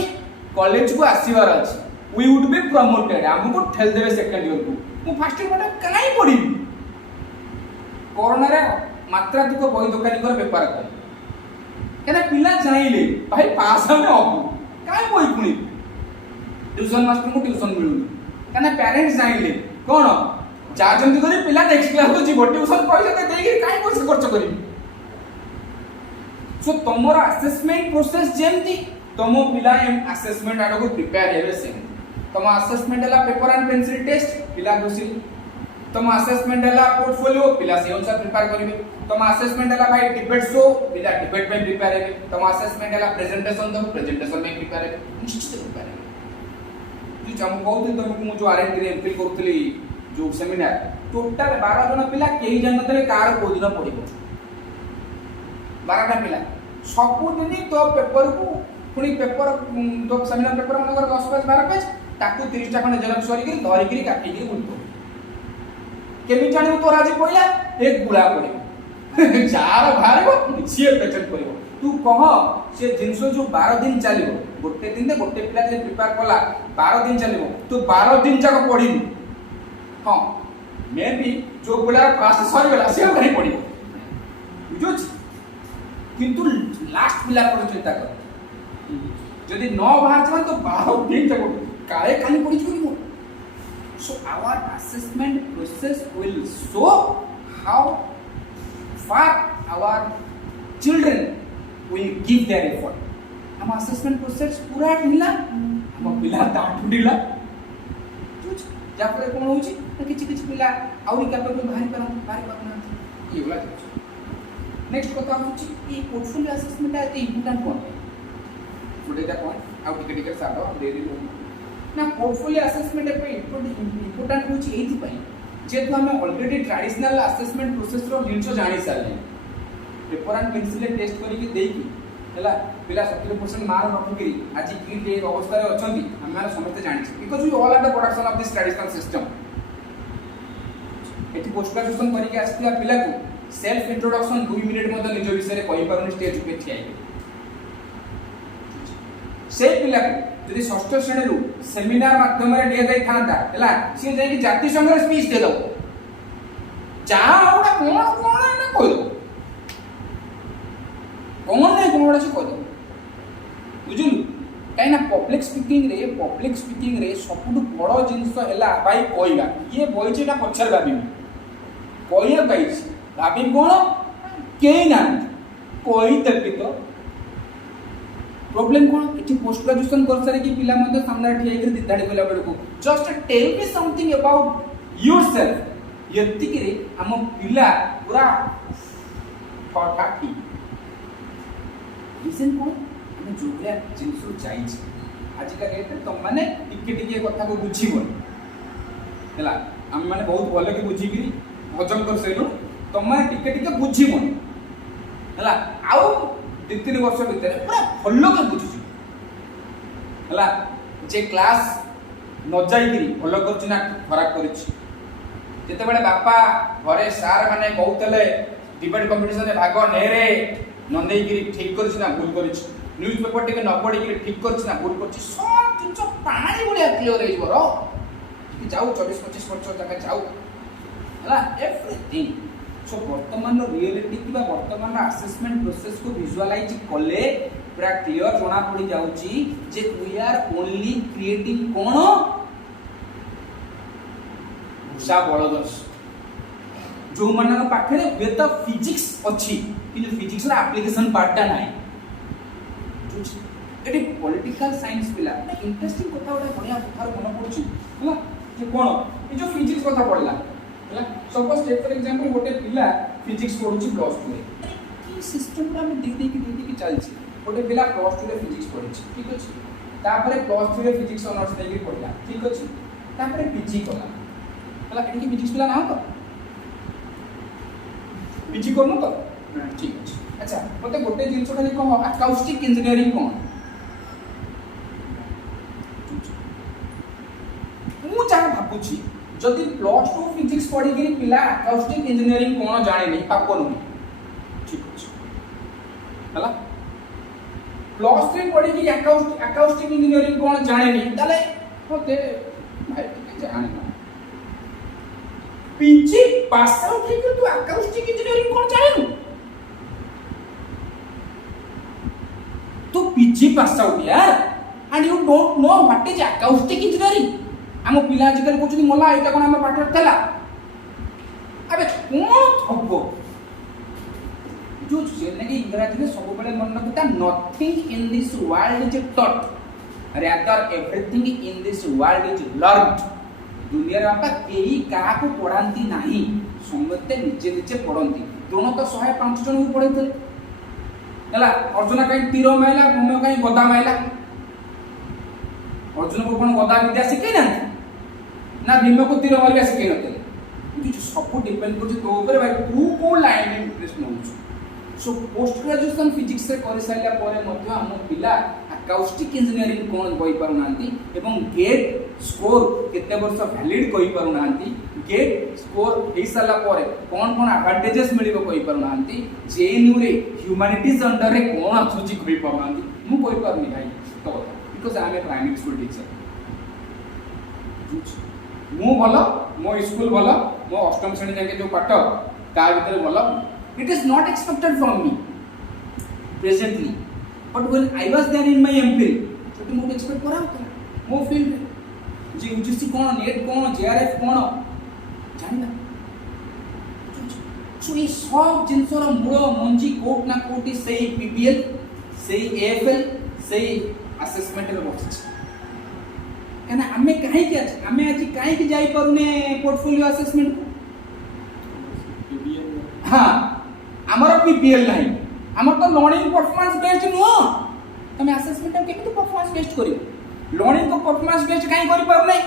कॉलेज को आसीबार अछि वी वुड बी प्रमोटेड हमको ठेल देबे सेकेंड ईयर को मु फर्स्ट ईयर बटा काई पढ़ी कोरोना रे मात्राधिक बही दुकानी कर व्यापार कर कना पिला जानिले भाई पास हमें अब काई बही पुनी ट्यूशन मास्टर को ट्यूशन मिलुनी कना पेरेंट्स जानिले कौन जा जंती करी पिला नेक्स्ट क्लास को जीव ट्यूशन पैसा दे देगी काई पैसा खर्च करी सो तमरा असेसमेंट प्रोसेस जेमती तमो पिला एम असेसमेंट आडो को प्रिपेयर हेबे सेम तम असेसमेंट हला पेपर एंड पेंसिल टेस्ट पिला घुसी तम असेसमेंट हला पोर्टफोलियो पिला से अनुसार प्रिपेयर करिवे तम असेसमेंट हला भाई डिबेट शो पिला डिबेट में प्रिपेयर हेबे तम असेसमेंट हला प्रेजेंटेशन तो प्रेजेंटेशन में प्रिपेयर हेबे निश्चित प्रिपेयर हेबे जो हम कहते तुमको मु जो आरएनडी रे एमफिल करथली जो सेमिनार टोटल 12 जन पिला केही जानतले कार को दिन पड़िबो 12 टा पिला सब दिन तो पेपर को पुणी पेपर जो सेमिनार पेपर मन 10 पेज 12 पेज ताकू 30 टा खंड जेरक्स करी धरि करी काटी करी बुलतो केमी जानि तो राजी पइला एक गुला पड़े चार भारिबो सी प्रेजेंट करिवो तू कह से जिंस जो 12 दिन चलिवो गोटे दिन दे गोटे पिला जे प्रिपेयर कला 12 दिन चलिवो तू 12 दिन जाक पढिनु हां मे बी जो गुला फास्ट सरी गला से भरी पड़ी बुझो किंतु लास्ट पिला पर चिंता कर जदि 9 बाहर जान तो 12 दिन तक काहे खाली पड़ी छी So our assessment process will show how far our children will give their effort. हम assessment process पूरा ढिला हम पिला ताठू ढिला जाफरे कोन होची किछि किछि पिला आउरी कैपेबल बाहरी पारना ये वाला नेक्स्ट कथा होची ई पोर्टफोलियो असेसमेंट है इम्पोर्टेंट पॉइंट छोटे दा पॉइंट आउ टिके टिके साडो देरी ना पोर्टफोलियो असेसमेंट पे इम्पोर्टेंट होची एथि पई जेतु हम ऑलरेडी ट्रेडिशनल असेसमेंट प्रोसेस रो जिंसो जानि साले पेपर एंड पेंसिल टेस्ट करी के देकी हला पिला 70% मार्क रखिकरी आज की डे अवस्था रे अछंती हम समस्त जानि छी because we all are the production of this traditional system at post graduation करी के आस्तिया पिला को सेल्फ इंट्रोडक्शन 2 मिनिट मध्ये निज विषय रे कहि पारुनी स्टेज पे ठियाई से पिला को यदि षष्ठ श्रेणी रु सेमिनार माध्यम रे दिया जाई थांता हला से जाई कि जाति संघ रे स्पीच दे दो जा ओडा कोन ना कोइ कौन नहीं कौन से कह दो बुझलु कहीं ना पब्लिक स्पीकिंग रे सबुठ बड़ जिनस है भाई कहवा ये बही एटा पछर भाभी कह भाभी कौन कई ना कही देवी तो प्रोब्लेम कौन ये पोस्ट ग्रेजुएशन कर सारे कि पिला मते सामने ठिया दिदाड़ी कला बेल को just tell me something about yourself यतिक रे हम पिला पूरा ठठा ठीक रीजन कौन हम जोलिया जिनसु जाइछ आज का डेट तुम माने टिके टिके कथा को बुझीबो हला हम माने बहुत भले के बुझीगिरी हजम कर सैलो तुम माने टिके टिके बुझीबो हला आउ 2-3 वर्ष भीतर पूरा भलो के बुझिछ हला जे क्लास न जाइगिरी भलो करछ ना खराब करछ जेते बडे बापा घरे सार माने कहतले डिबेट कंपटीशन रे भाग ने रे नंदेगिरी ठीक करछ ना भूल करछ न्यूज पेपर टिके न पढी के ठीक करछ ना भूल करछ सब जिंस पानी बढिया क्लियर हे जबरो कि जाऊ 24-25 वर्ष तक जाऊ हला एवरीथिंग सो वर्तमान रियलिटी किबा वर्तमान असेसमेंट प्रोसेस को विजुअलाइज कले पूरा क्लियर जोना पड़ी जाउची जे वी आर ओनली क्रिएटिंग कोन भूषा बळदर्श जो मानक पाखे वे तो फिजिक्स अच्छी कि फिजिक्स एप्लिकेशन पार्टा ना ये पॉलिटिकल साइंस पिला इंटरेस्टिंग कथा गोटे बढ़िया कथार मन पड़ुला जे कौन ये जो फिजिक्स कथा पढ़ला सपोज टेक फॉर एग्जांपल गोटे पिला फिजिक्स पढ़ुची +2 रे की सिस्टम हम दे के चलछि गोटे पिला +2 रे फिजिक्स पढ़िछि ठीक अछि तापर +3 रे फिजिक्स ऑनर्स देके पढ़ला ठीक अछि तापर पीजी कला हला एठी फिजिक्स पिला ना तो पीजी करनु तो ठीक अछि अच्छा मते गोटे जिंस खाली कह अकाउस्टिक इंजीनियरिंग कोन मु चाह भाबुची जदि +2 फिजिक्स पढ़ी के पिला अकाउस्टिक इंजीनियरिंग कोन जाने नहीं पापो नहीं ठीक अछि हला +3 पढ़ी के अकाउस्टिक इंजीनियरिंग कोन जाने नहीं ताले होते भाई जाने ना पीजी पास आउट है तू अकाउस्टिक इंजीनियरिंग कोन जाने तो पीजी पास आउट यार and you don't know what is acoustic engineering हम पिला आजकल कहउछनी मला एटा कोन हम पाठ थला अबे कोन थबो जो जेने के इंग्रजी में सब बेले मन रखता nothing in this world is taught rather everything in this world is learned दुनिया रे बापा केही काहा को पढ़ांती नाही समते निजे निजे पढ़ंती दोनों तो 105 जन को पढ़ैते हला अर्जुन कहीं तीर माइला भूमि कहीं गदा माइला अर्जुन को कोन गदा विद्या सिखै ना ना भीम को तीर मारिया सिखै नते कि सब डिपेंड कर तो ऊपर भाई तू को लाइन में इंटरेस्ट नउछ सो पोस्ट ग्रेजुएशन फिजिक्स से कर साइला परे मध्य हम पिला अकाउस्टिक इंजीनियरिंग कोन कहि पारु नांती एवं गेट स्कोर केते वर्ष वैलिड कहि पारु नांती गेट स्कोर हे साला परे कोन कोन एडवांटेजेस मिलिबो कहि पारु नांती जेएनयू रे ह्यूमैनिटीज अंडर रे कोन अछुची कहि पारु नांती मु कहि पारनी भाई तो because I am a primary school teacher मु भलो मो स्कूल भलो मो अष्टम श्रेणी जाके जो पाठ ता भीतर भलो it is not expected from me presently but when I was there in my MPhil so to move expect kora hota mo field J UGC कौन, नेट कौन, जेआरएफ कौन जानिला। सो ये सब जिनसर मूल मंजी कोट ना कोटी से पीपीएल से एएफएल से असेसमेंट रे बसिछ। कहना हमें काहे के हमें आज काहे के जाई परुने पोर्टफोलियो असेसमेंट को पीपीएल। हां हमर पीपीएल नहीं, हमर तो लर्निंग परफॉर्मेंस बेस्ड नो। तमे असेसमेंट के केमिति परफॉर्मेंस बेस्ड करियो, लर्निंग को परफॉर्मेंस बेस्ड काहे करि पार नै।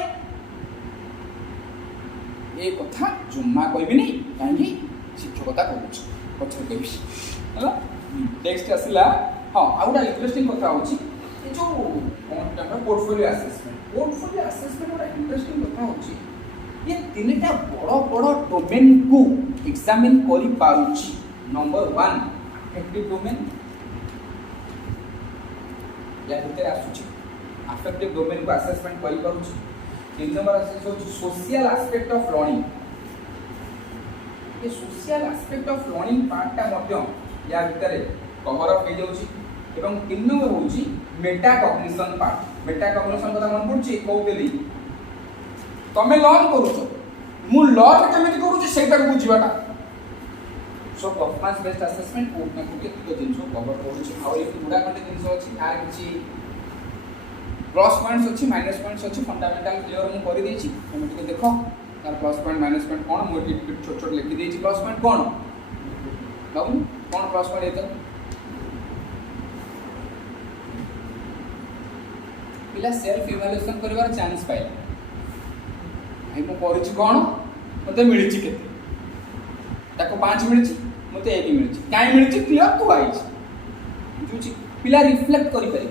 ए कथा जुम्मा कहबी नहीं काहे शिक्षकता करूछ पछर कहबी हला। नेक्स्ट आसिला हां आउडा इंटरेस्टिंग कथा होची ए जो कोनटा पोर्टफोलियो असेसमेंट। पोर्टफोलियो असेसमेंट बड़ा इंटरेस्टिंग कथा होची, ये तीनटा बड़ बड़ डोमेन को एग्जामिन करि पारुची। नंबर 1 अफेक्टिव डोमेन, या भीतर आसुची अफेक्टिव डोमेन को असेसमेंट करि पारुची। 3 नंबर असेस होची सोशल एस्पेक्ट ऑफ लर्निंग। ये सोशल एस्पेक्ट ऑफ लर्निंग पार्टटा मध्य या भीतर कवर अप हो जाउची। एवं 3 नंबर होची Meta cognition part. Meta cognition कथा मन पड़ची कहउतेली तमे लर्न करूछ, मु लर्न केमिति करूछ सेटा को बुझिबाटा। सो परफॉर्मेंस बेस्ड असेसमेंट कोट ना कोट तो जिंसो कवर करूछ। आ ये गुडा कंटे जिंसो अछि, आर किछि प्लस पॉइंट्स अछि, माइनस पॉइंट्स अछि। फंडामेंटल क्लियर मु करि देछि, तमे टिके देखो तार प्लस पॉइंट माइनस पॉइंट कोन मु छोट छोट लिखि देछि। प्लस पॉइंट कोन बाबू कोन प्लस पॉइंट एतो पिला सेल्फ इवैल्यूएशन करबार चांस पाइला। आई मु करिछि कोन मते मिलिछि केते, ताको 5 मिलिछि मते 1 मिलिछि, काई मिलिछि क्लियर तो आइछि जुछि। पिला रिफ्लेक्ट करि पारे,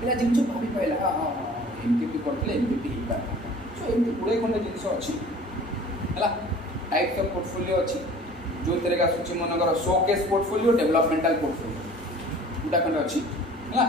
पिला जिंसो भाबी पाइला हां एमपीपी करथले एमपीपी ही पाता। सो एमपी पुरे खंडे जिंसो अछि हला। टाइप्स ऑफ पोर्टफोलियो अछि जो तरीका सुछि मनगर शोकेस पोर्टफोलियो, डेवलपमेंटल पोर्टफोलियो दुटा खंडे अछि हला।